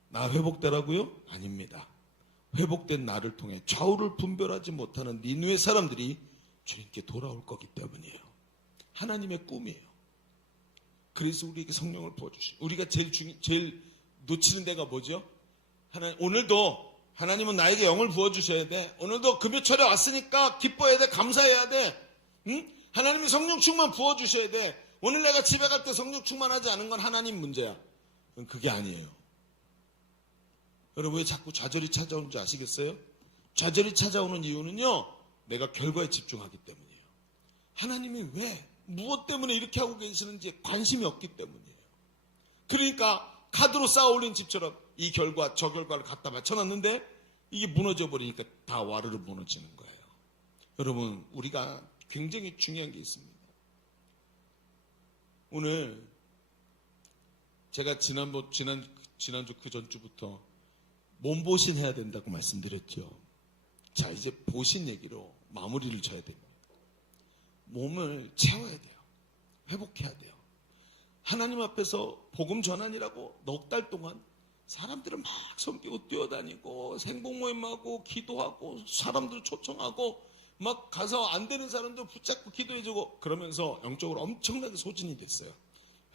나 회복되라고요? 아닙니다. 회복된 나를 통해 좌우를 분별하지 못하는 니느웨 사람들이 주님께 돌아올 거기 때문이에요. 하나님의 꿈이에요. 그래서 우리에게 성령을 부어주시고, 우리가 제일 놓치는 데가 뭐죠? 오늘도 하나님은 나에게 영을 부어주셔야 돼. 오늘도 금요철에 왔으니까 기뻐해야 돼. 감사해야 돼. 응? 하나님이 성령 충만 부어주셔야 돼. 오늘 내가 집에 갈 때 성령 충만하지 않은 건 하나님 문제야. 그게 아니에요. 여러분, 왜 자꾸 좌절이 찾아오는 줄 아시겠어요? 좌절이 찾아오는 이유는요, 내가 결과에 집중하기 때문이에요. 하나님이 왜, 무엇 때문에 이렇게 하고 계시는지 관심이 없기 때문이에요. 그러니까 카드로 쌓아 올린 집처럼 이 결과 저 결과를 갖다 맞춰놨는데 이게 무너져 버리니까 다 와르르 무너지는 거예요. 여러분, 우리가 굉장히 중요한 게 있습니다. 오늘 제가 지난주 그 전주부터 몸보신 해야 된다고 말씀드렸죠. 자, 이제 보신 얘기로 마무리를 쳐야 됩니다. 몸을 채워야 돼요. 회복해야 돼요. 하나님 앞에서 복음 전환이라고 넉 달 동안 사람들을 막 섬기고 뛰어다니고 생복 모임하고 기도하고 사람들 초청하고 막 가서 안 되는 사람들 붙잡고 기도해주고 그러면서 영적으로 엄청나게 소진이 됐어요.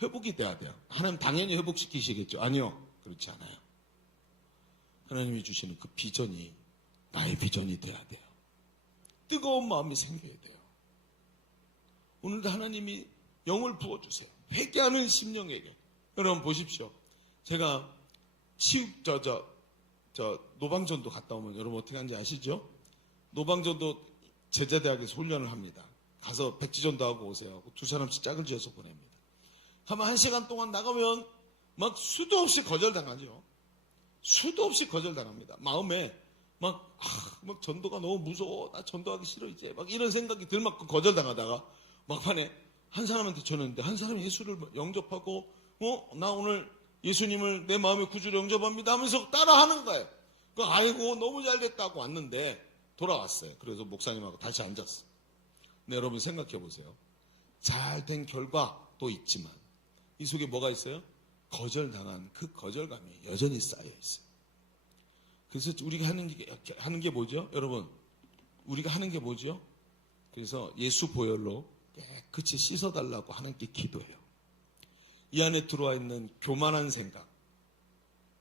회복이 돼야 돼요. 하나님 당연히 회복시키시겠죠. 아니요. 그렇지 않아요. 하나님이 주시는 그 비전이 나의 비전이 돼야 돼요. 뜨거운 마음이 생겨야 돼요. 오늘도 하나님이 영을 부어주세요. 회개하는 심령에게. 여러분 보십시오. 제가 노방전도 갔다 오면 여러분 어떻게 하는지 아시죠? 노방전도 제자대학에서 훈련을 합니다. 가서 백지전도 하고 오세요. 두 사람씩 짝을 지어서 보냅니다. 하면 1시간 동안 나가면 막 수도 없이 거절당하죠. 수도 없이 거절당합니다. 마음에 막 전도가 너무 무서워. 나 전도하기 싫어 이제. 막 이런 생각이 들 만큼 거절당하다가 막판에 한 사람한테 전했는데 한 사람이 예수를 영접하고 나 오늘 예수님을 내 마음의 구주로 영접합니다 하면서 따라하는 거예요. 아이고 너무 잘 됐다고 왔는데 돌아왔어요. 그래서 목사님하고 다시 앉았어요. 근데 여러분 생각해 보세요. 잘된 결과도 있지만 이 속에 뭐가 있어요? 거절당한 그 거절감이 여전히 쌓여 있어요. 그래서 우리가 하는 게 뭐죠? 여러분 우리가 하는 게 뭐죠? 그래서 예수 보혈로 깨끗이 씻어달라고 하나님께 기도해요. 이 안에 들어와 있는 교만한 생각,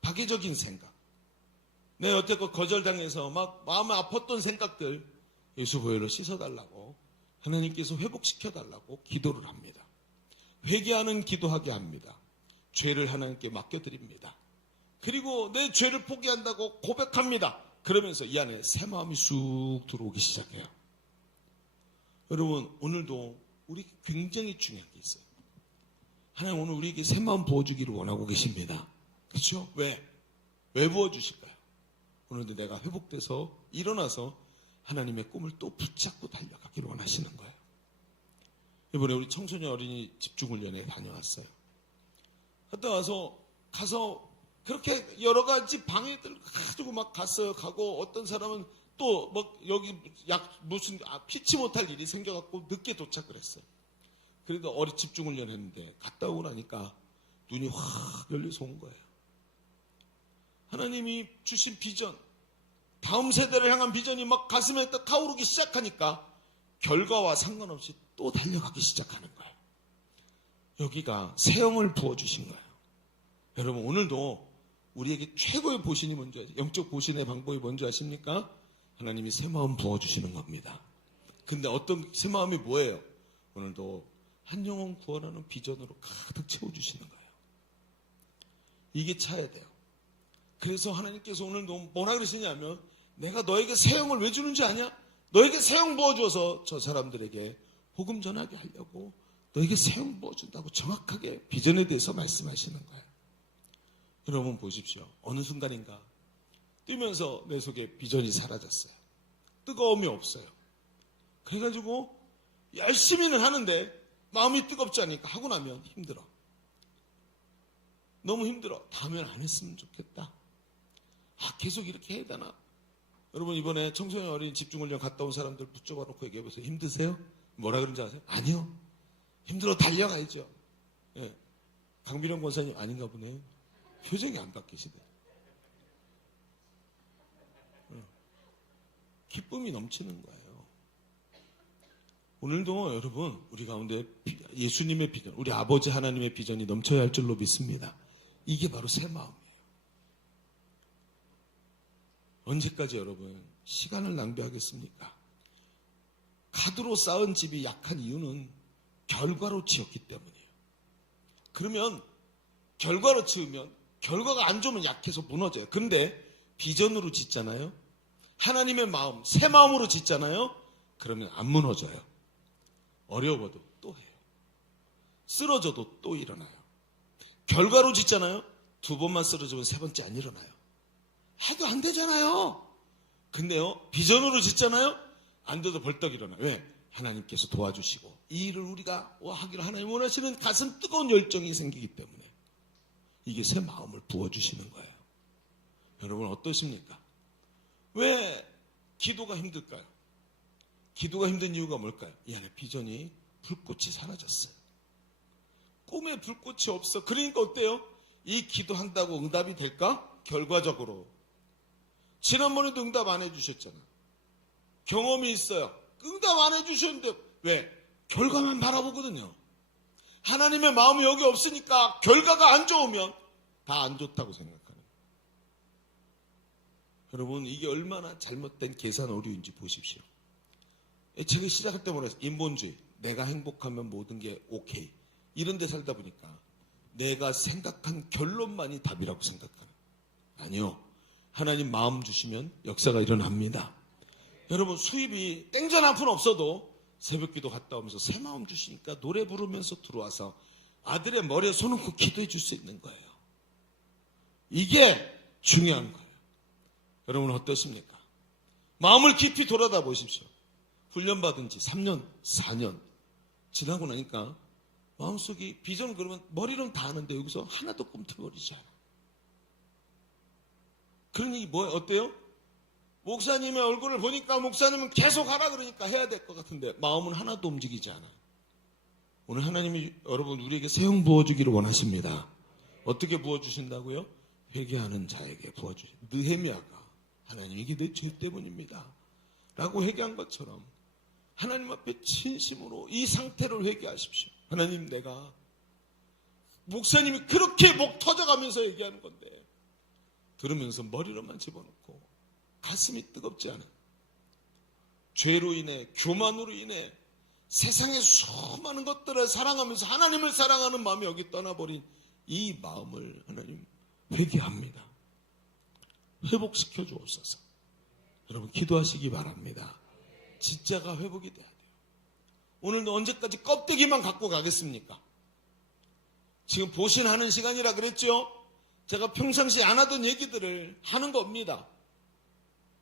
파괴적인 생각, 내 여태껏 거절당해서 막 마음이 아팠던 생각들 예수 보혈로 씻어달라고 하나님께서 회복시켜달라고 기도를 합니다. 회개하는 기도하게 합니다. 죄를 하나님께 맡겨드립니다. 그리고 내 죄를 포기한다고 고백합니다. 그러면서 이 안에 새 마음이 쑥 들어오기 시작해요. 여러분 오늘도 우리 굉장히 중요한 게 있어요. 하나님 오늘 우리에게 새 마음 부어주기를 원하고 계십니다. 그렇죠? 왜? 왜 부어주실까요? 오늘도 내가 회복돼서 일어나서 하나님의 꿈을 또 붙잡고 달려가기를 원하시는 거예요. 이번에 우리 청소년 어린이 집중훈련에 다녀왔어요. 갔다 와서 가서 그렇게 여러 가지 방해들 가지고 막 갔어요. 가고 어떤 사람은 또 막 여기 무슨 피치 못할 일이 생겨갖고 늦게 도착을 했어요. 그래도 어린 집중훈련 했는데 갔다 오고 나니까 눈이 확 열려서 온 거예요. 하나님이 주신 비전, 다음 세대를 향한 비전이 막 가슴에 딱 타오르기 시작하니까 결과와 상관없이 또 달려가기 시작하는 거예요. 여기가 새 영을 부어주신 거예요. 여러분 오늘도 우리에게 최고의 보신이 뭔지 아세요? 영적 보신의 방법이 뭔지 아십니까? 하나님이 새 마음 부어주시는 겁니다. 근데 어떤 새 마음이 뭐예요? 오늘도 한 영혼 구원하는 비전으로 가득 채워주시는 거예요. 이게 차야 돼요. 그래서 하나님께서 오늘도 뭐라 그러시냐면 내가 너에게 새 영을 왜 주는지 아냐? 너에게 새 영 부어줘서 저 사람들에게 복음 전하게 하려고 너에게 새 영 부어준다고 정확하게 비전에 대해서 말씀하시는 거예요. 여러분 보십시오. 어느 순간인가 뛰면서 내 속에 비전이 사라졌어요. 뜨거움이 없어요. 그래가지고 열심히는 하는데 마음이 뜨겁지 않으니까 하고 나면 힘들어. 너무 힘들어. 다음엔 안 했으면 좋겠다. 계속 이렇게 해야 되나? 여러분 이번에 청소년 어린이 집중훈련 갔다 온 사람들 붙잡아 놓고 얘기해보세요. 힘드세요? 뭐라 그런지 아세요? 아니요. 힘들어 달려가야죠. 예. 강비령 권사님 아닌가 보네요. 표정이 안 바뀌시네. 기쁨이 넘치는 거예요. 오늘도 여러분 우리 가운데 예수님의 비전, 우리 아버지 하나님의 비전이 넘쳐야 할 줄로 믿습니다. 이게 바로 새 마음이에요. 언제까지 여러분 시간을 낭비하겠습니까? 카드로 쌓은 집이 약한 이유는 결과로 치였기 때문이에요. 그러면 결과로 치우면 결과가 안 좋으면 약해서 무너져요. 그런데 비전으로 짓잖아요. 하나님의 마음, 새 마음으로 짓잖아요. 그러면 안 무너져요. 어려워도 또 해요. 쓰러져도 또 일어나요. 결과로 짓잖아요. 두 번만 쓰러지면 세 번째 안 일어나요. 해도 안 되잖아요. 근데요, 비전으로 짓잖아요. 안 돼도 벌떡 일어나요. 왜? 하나님께서 도와주시고 이 일을 우리가 하기를 하나님 원하시는 가슴 뜨거운 열정이 생기기 때문에 이게 새 마음을 부어주시는 거예요. 여러분 어떠십니까? 왜 기도가 힘들까요? 기도가 힘든 이유가 뭘까요? 이 안에 비전이, 불꽃이 사라졌어요. 꿈에 불꽃이 없어. 그러니까 어때요? 이 기도한다고 응답이 될까? 결과적으로. 지난번에도 응답 안 해주셨잖아. 경험이 있어요. 응답 안 해주셨는데 왜? 결과만 바라보거든요. 하나님의 마음이 여기 없으니까 결과가 안 좋으면 다 안 좋다고 생각하는 거예요. 여러분 이게 얼마나 잘못된 계산 오류인지 보십시오. 제가 시작할 때 뭐랬어요? 인본주의. 내가 행복하면 모든 게 오케이. 이런 데 살다 보니까 내가 생각한 결론만이 답이라고 생각하는. 아니요. 하나님 마음 주시면 역사가 일어납니다. 여러분 수입이 땡전 한 푼 없어도 새벽기도 갔다 오면서 새 마음 주시니까 노래 부르면서 들어와서 아들의 머리에 손 얹고 기도해 줄 수 있는 거예요. 이게 중요한 거예요. 여러분 어떻습니까? 마음을 깊이 돌아다 보십시오. 훈련받은 지 3년, 4년 지나고 나니까 마음속이 비전 그러면 머리는 다 아는데 여기서 하나도 꿈틀거리지 않아. 그러니 뭐예요? 어때요? 목사님의 얼굴을 보니까 목사님은 계속 하라 그러니까 해야 될 것 같은데 마음은 하나도 움직이지 않아요. 오늘 하나님이 여러분 우리에게 세형 부어주기를 원하십니다. 어떻게 부어주신다고요? 회개하는 자에게 부어주세요. 느헤미야가 하나님 이게 내 죄 때문입니다 라고 회개한 것처럼 하나님 앞에 진심으로 이 상태를 회개하십시오. 하나님 내가 목사님이 그렇게 목 터져가면서 얘기하는 건데 들으면서 머리로만 집어넣고 가슴이 뜨겁지 않아요. 죄로 인해 교만으로 인해 세상의 수많은 것들을 사랑하면서 하나님을 사랑하는 마음이 여기 떠나버린 이 마음을 하나님 회개합니다. 회복시켜 주옵소서. 여러분 기도하시기 바랍니다. 진짜가 회복이 돼야 돼요. 오늘도 언제까지 껍데기만 갖고 가겠습니까? 지금 보신하는 시간이라 그랬죠? 제가 평상시 안 하던 얘기들을 하는 겁니다.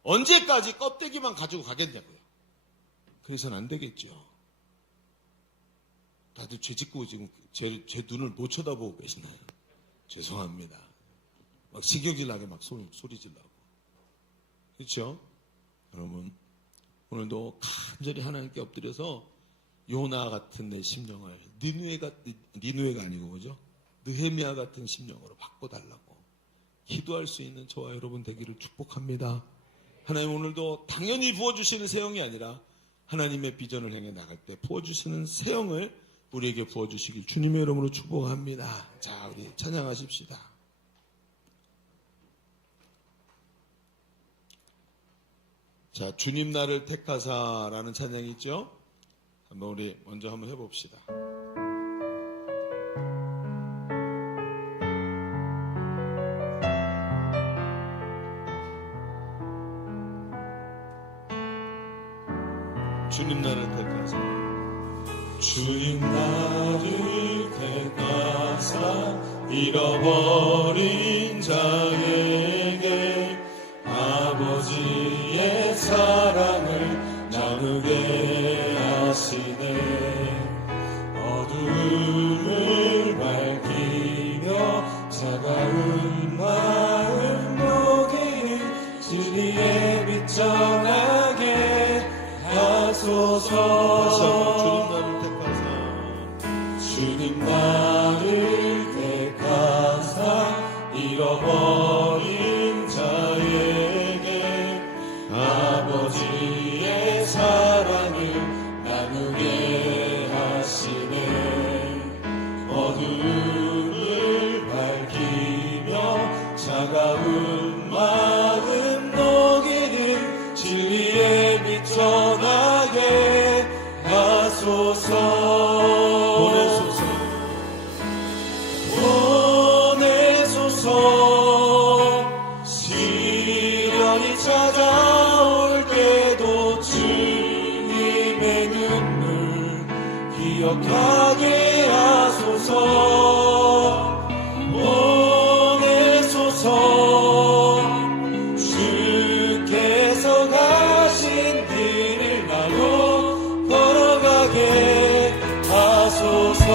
언제까지 껍데기만 가지고 가겠냐고요. 그래서는 안 되겠죠. 다들 죄 짓고 지금 제 눈을 못 쳐다보고 계시나요? 죄송합니다. 막 식욕질 나게 막 소리 질라고. 그렇죠? 여러분 오늘도 간절히 하나님께 엎드려서 요나 같은 내 심령을 니누에가 아니고 뭐죠? 느헤미야 같은 심령으로 바꿔달라고 기도할 수 있는 저와 여러분 되기를 축복합니다. 하나님 오늘도 당연히 부어주시는 세형이 아니라 하나님의 비전을 향해 나갈 때 부어주시는 세형을 우리에게 부어주시길 주님의 이름으로 축복합니다. 자, 우리 찬양하십시다. 자, 주님 나를 택하사라는 찬양이 있죠? 한번 우리 먼저 한번 해봅시다. 주님 나를 택하사 주님 나를 택하사 잃어버린 자에게 아버지의 사랑을 나누게 하시네. 어두움을 밝히며 차가운 마음 녹이는 진리의 빛 전하게 하소서. 주님 나를 택하사 잃어버린 자에게 아버지의 사랑을 나누게 하시네. 어둠을 밝히며 차가운 마음 녹이는 진리의 빛 전하게 하소서. 시련이 찾아올 때도 주님의 눈물 기억하게 하소서. 보내소서. 주께서 가신 길을 나로 걸어가게 하소서.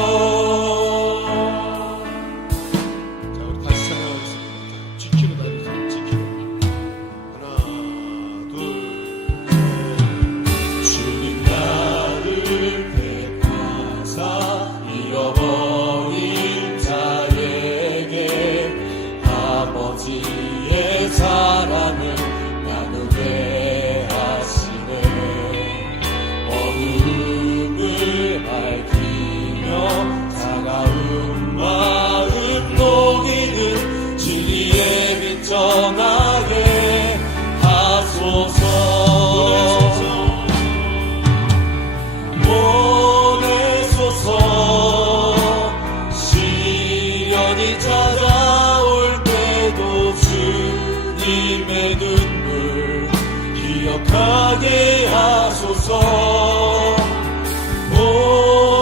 지키러 다니세요. 지키러.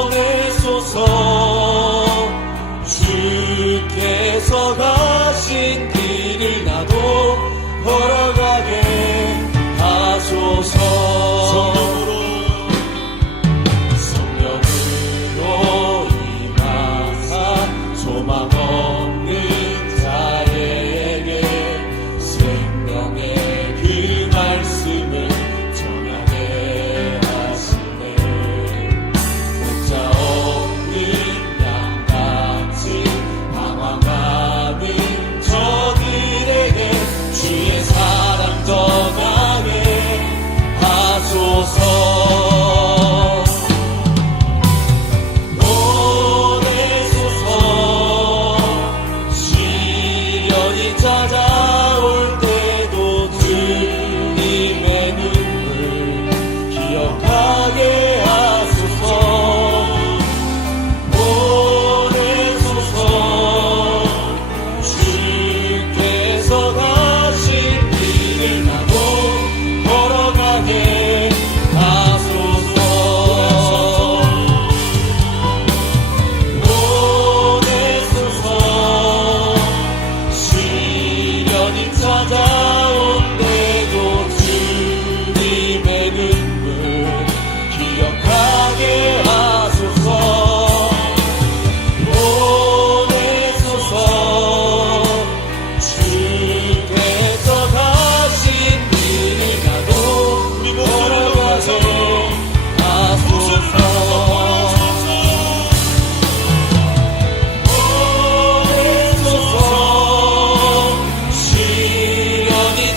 보내소서 주께서 가신 길을 나도 걸어가게 하소서. 성령으로 임하사 소망 없는 자에게 생명의 그 말씀을 전하게 하시네. 목자 없는 양같이 방황하는 저들에게 주의 사랑 전하게 하소서. 찾아올 때도 주님의 눈물 기억하게 하소서. 보내소서 주께서 가신 길을 나도 걸어가게 하소서. 시련이 찾아온 때도 주님의 눈물 기억하게 하소서. 보내소서 주께서 가신 길을 나도 걸어가게 하소서.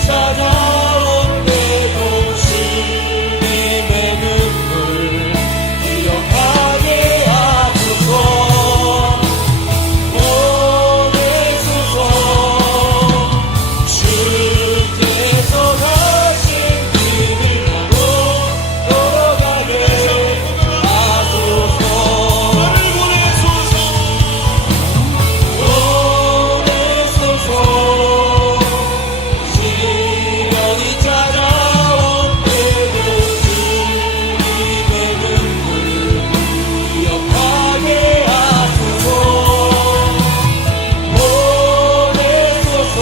찾아온 때도 주님의 눈물 기억하게 하소서. 보내소서 주께서 가신 길을 나도 걸어가게 하소서. 나를 보내소서. 시련이 찾아온 때도 주님의 눈물 기억하게 하소서. 보내소서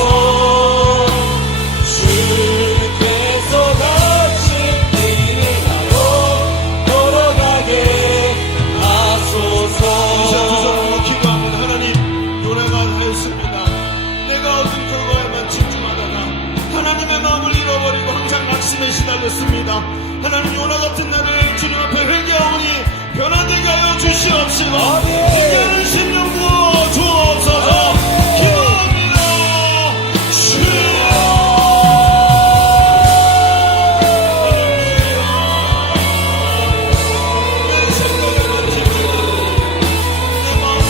주께서 가신 길을 나도 걸어가게 하소서. 이제 두 손으로 기도합니다. 하나님, 요나가 하였습니다. 내가 얻은 결과에만 집중하다가 하나님의 마음을 잃어버리고 항상 낙심에 시달렸습니다. 하나님, 요나 같은 나를 주님 앞에 회개하오니 변화되게 하여 주시옵시고 회개하는 심령 부어 주옵소서. 기도합니다. 주여. 내 생각에만 집중하고 내 마음을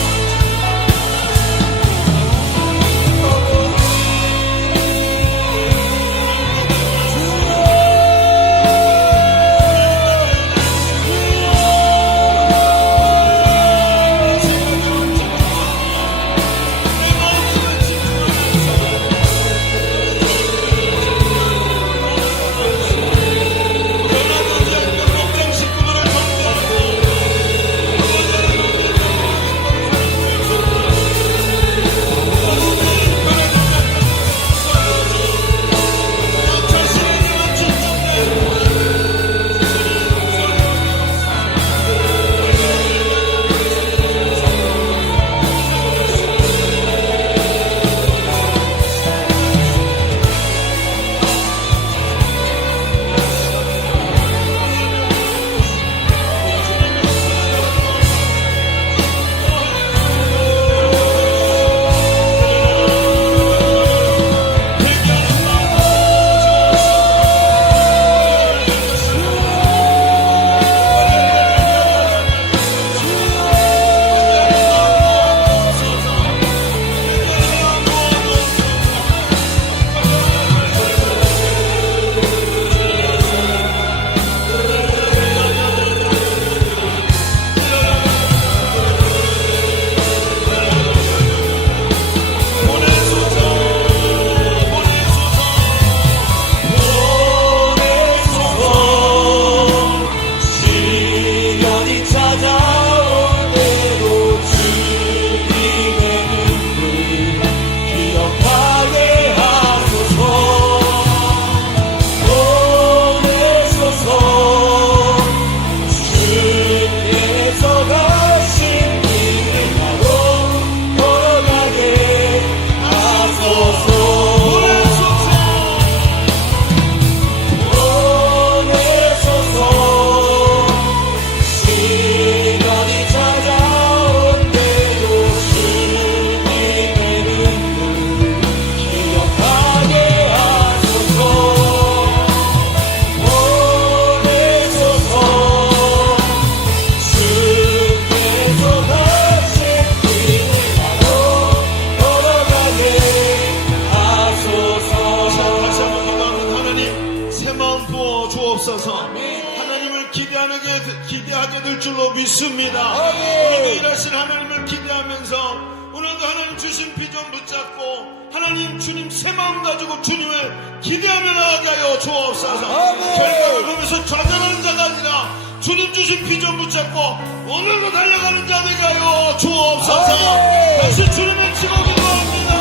하나님을 기대하게 될 줄로 믿습니다. 오늘도 일하신 하나님을 기대하면서 오늘도 하나님 주신 비전 붙잡고 하나님 주님 새 마음 가지고 주님을 기대하며 나가게 하여 주옵소서. 결과를 보면서 좌절하는 자가 아니라 주님 주신 비전 붙잡고 오늘도 달려가는 자 되게 하여 주옵소서. 다시 주님을 치고 기도합니다.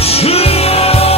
주여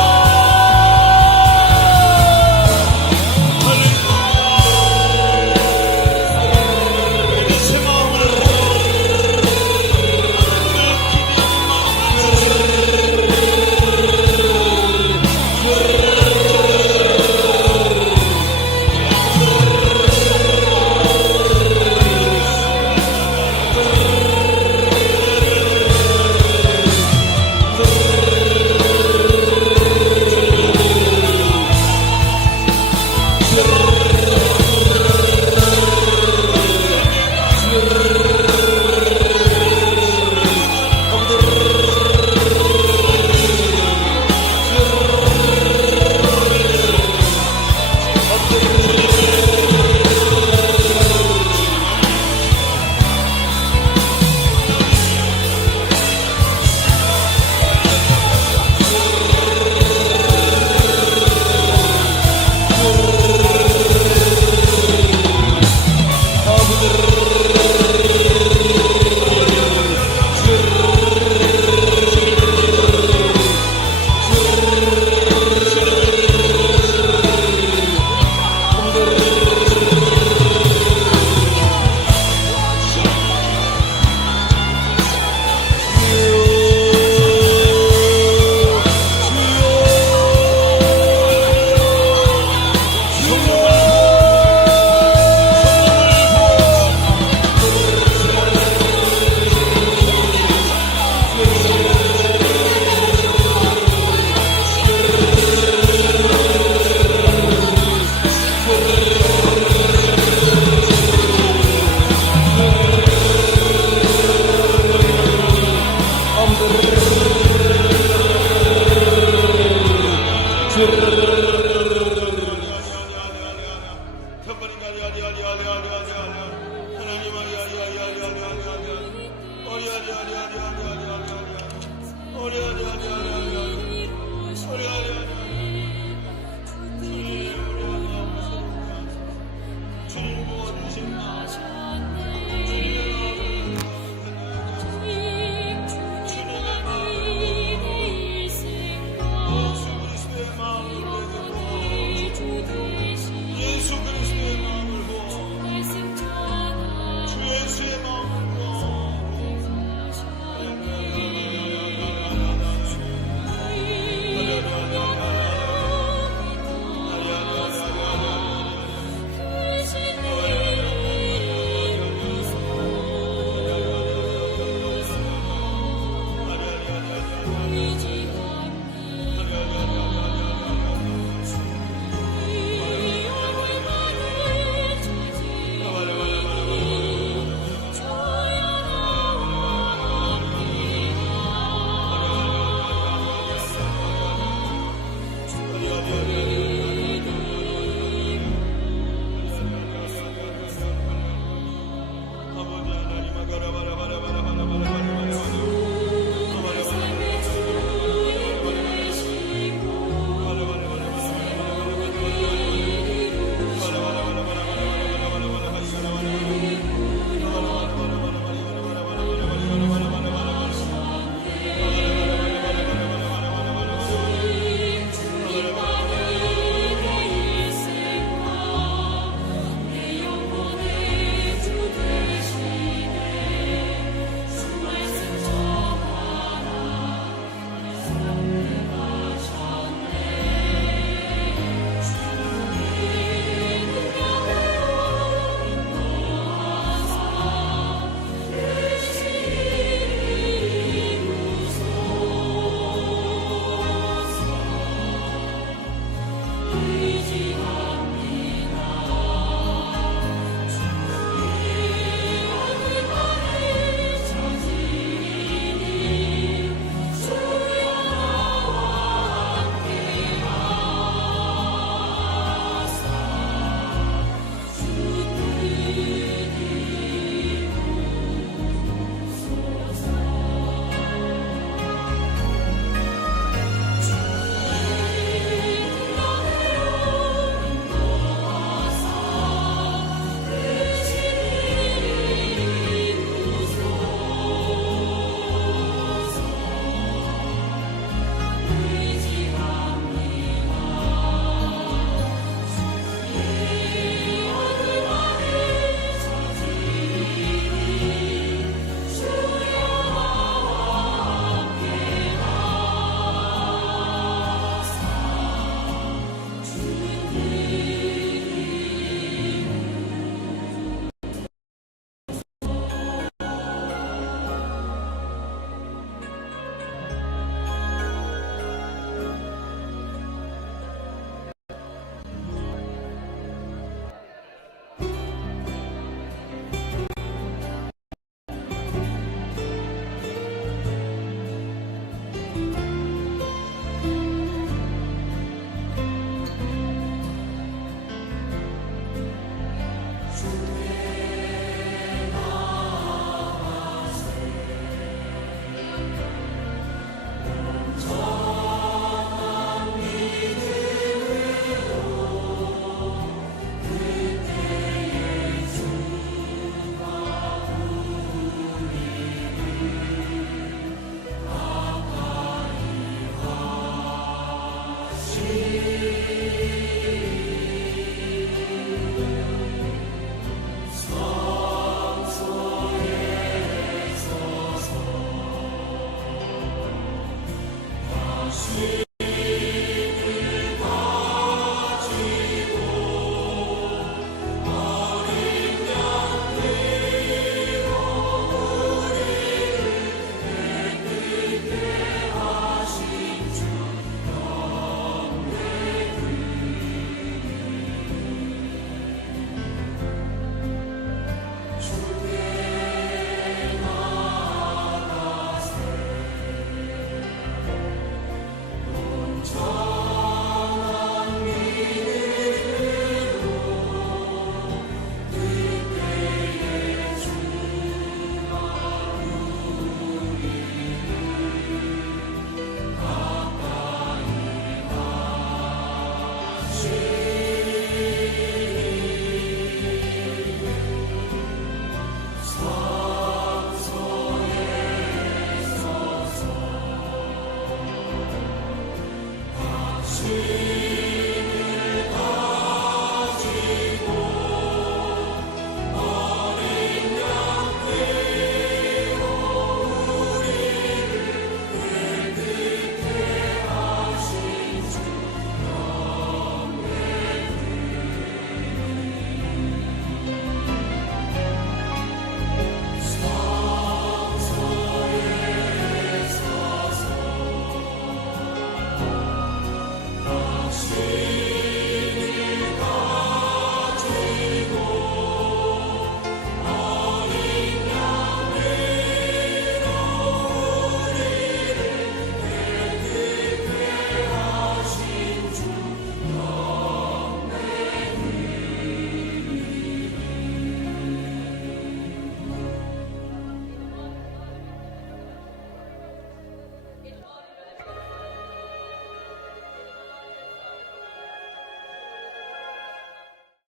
하나님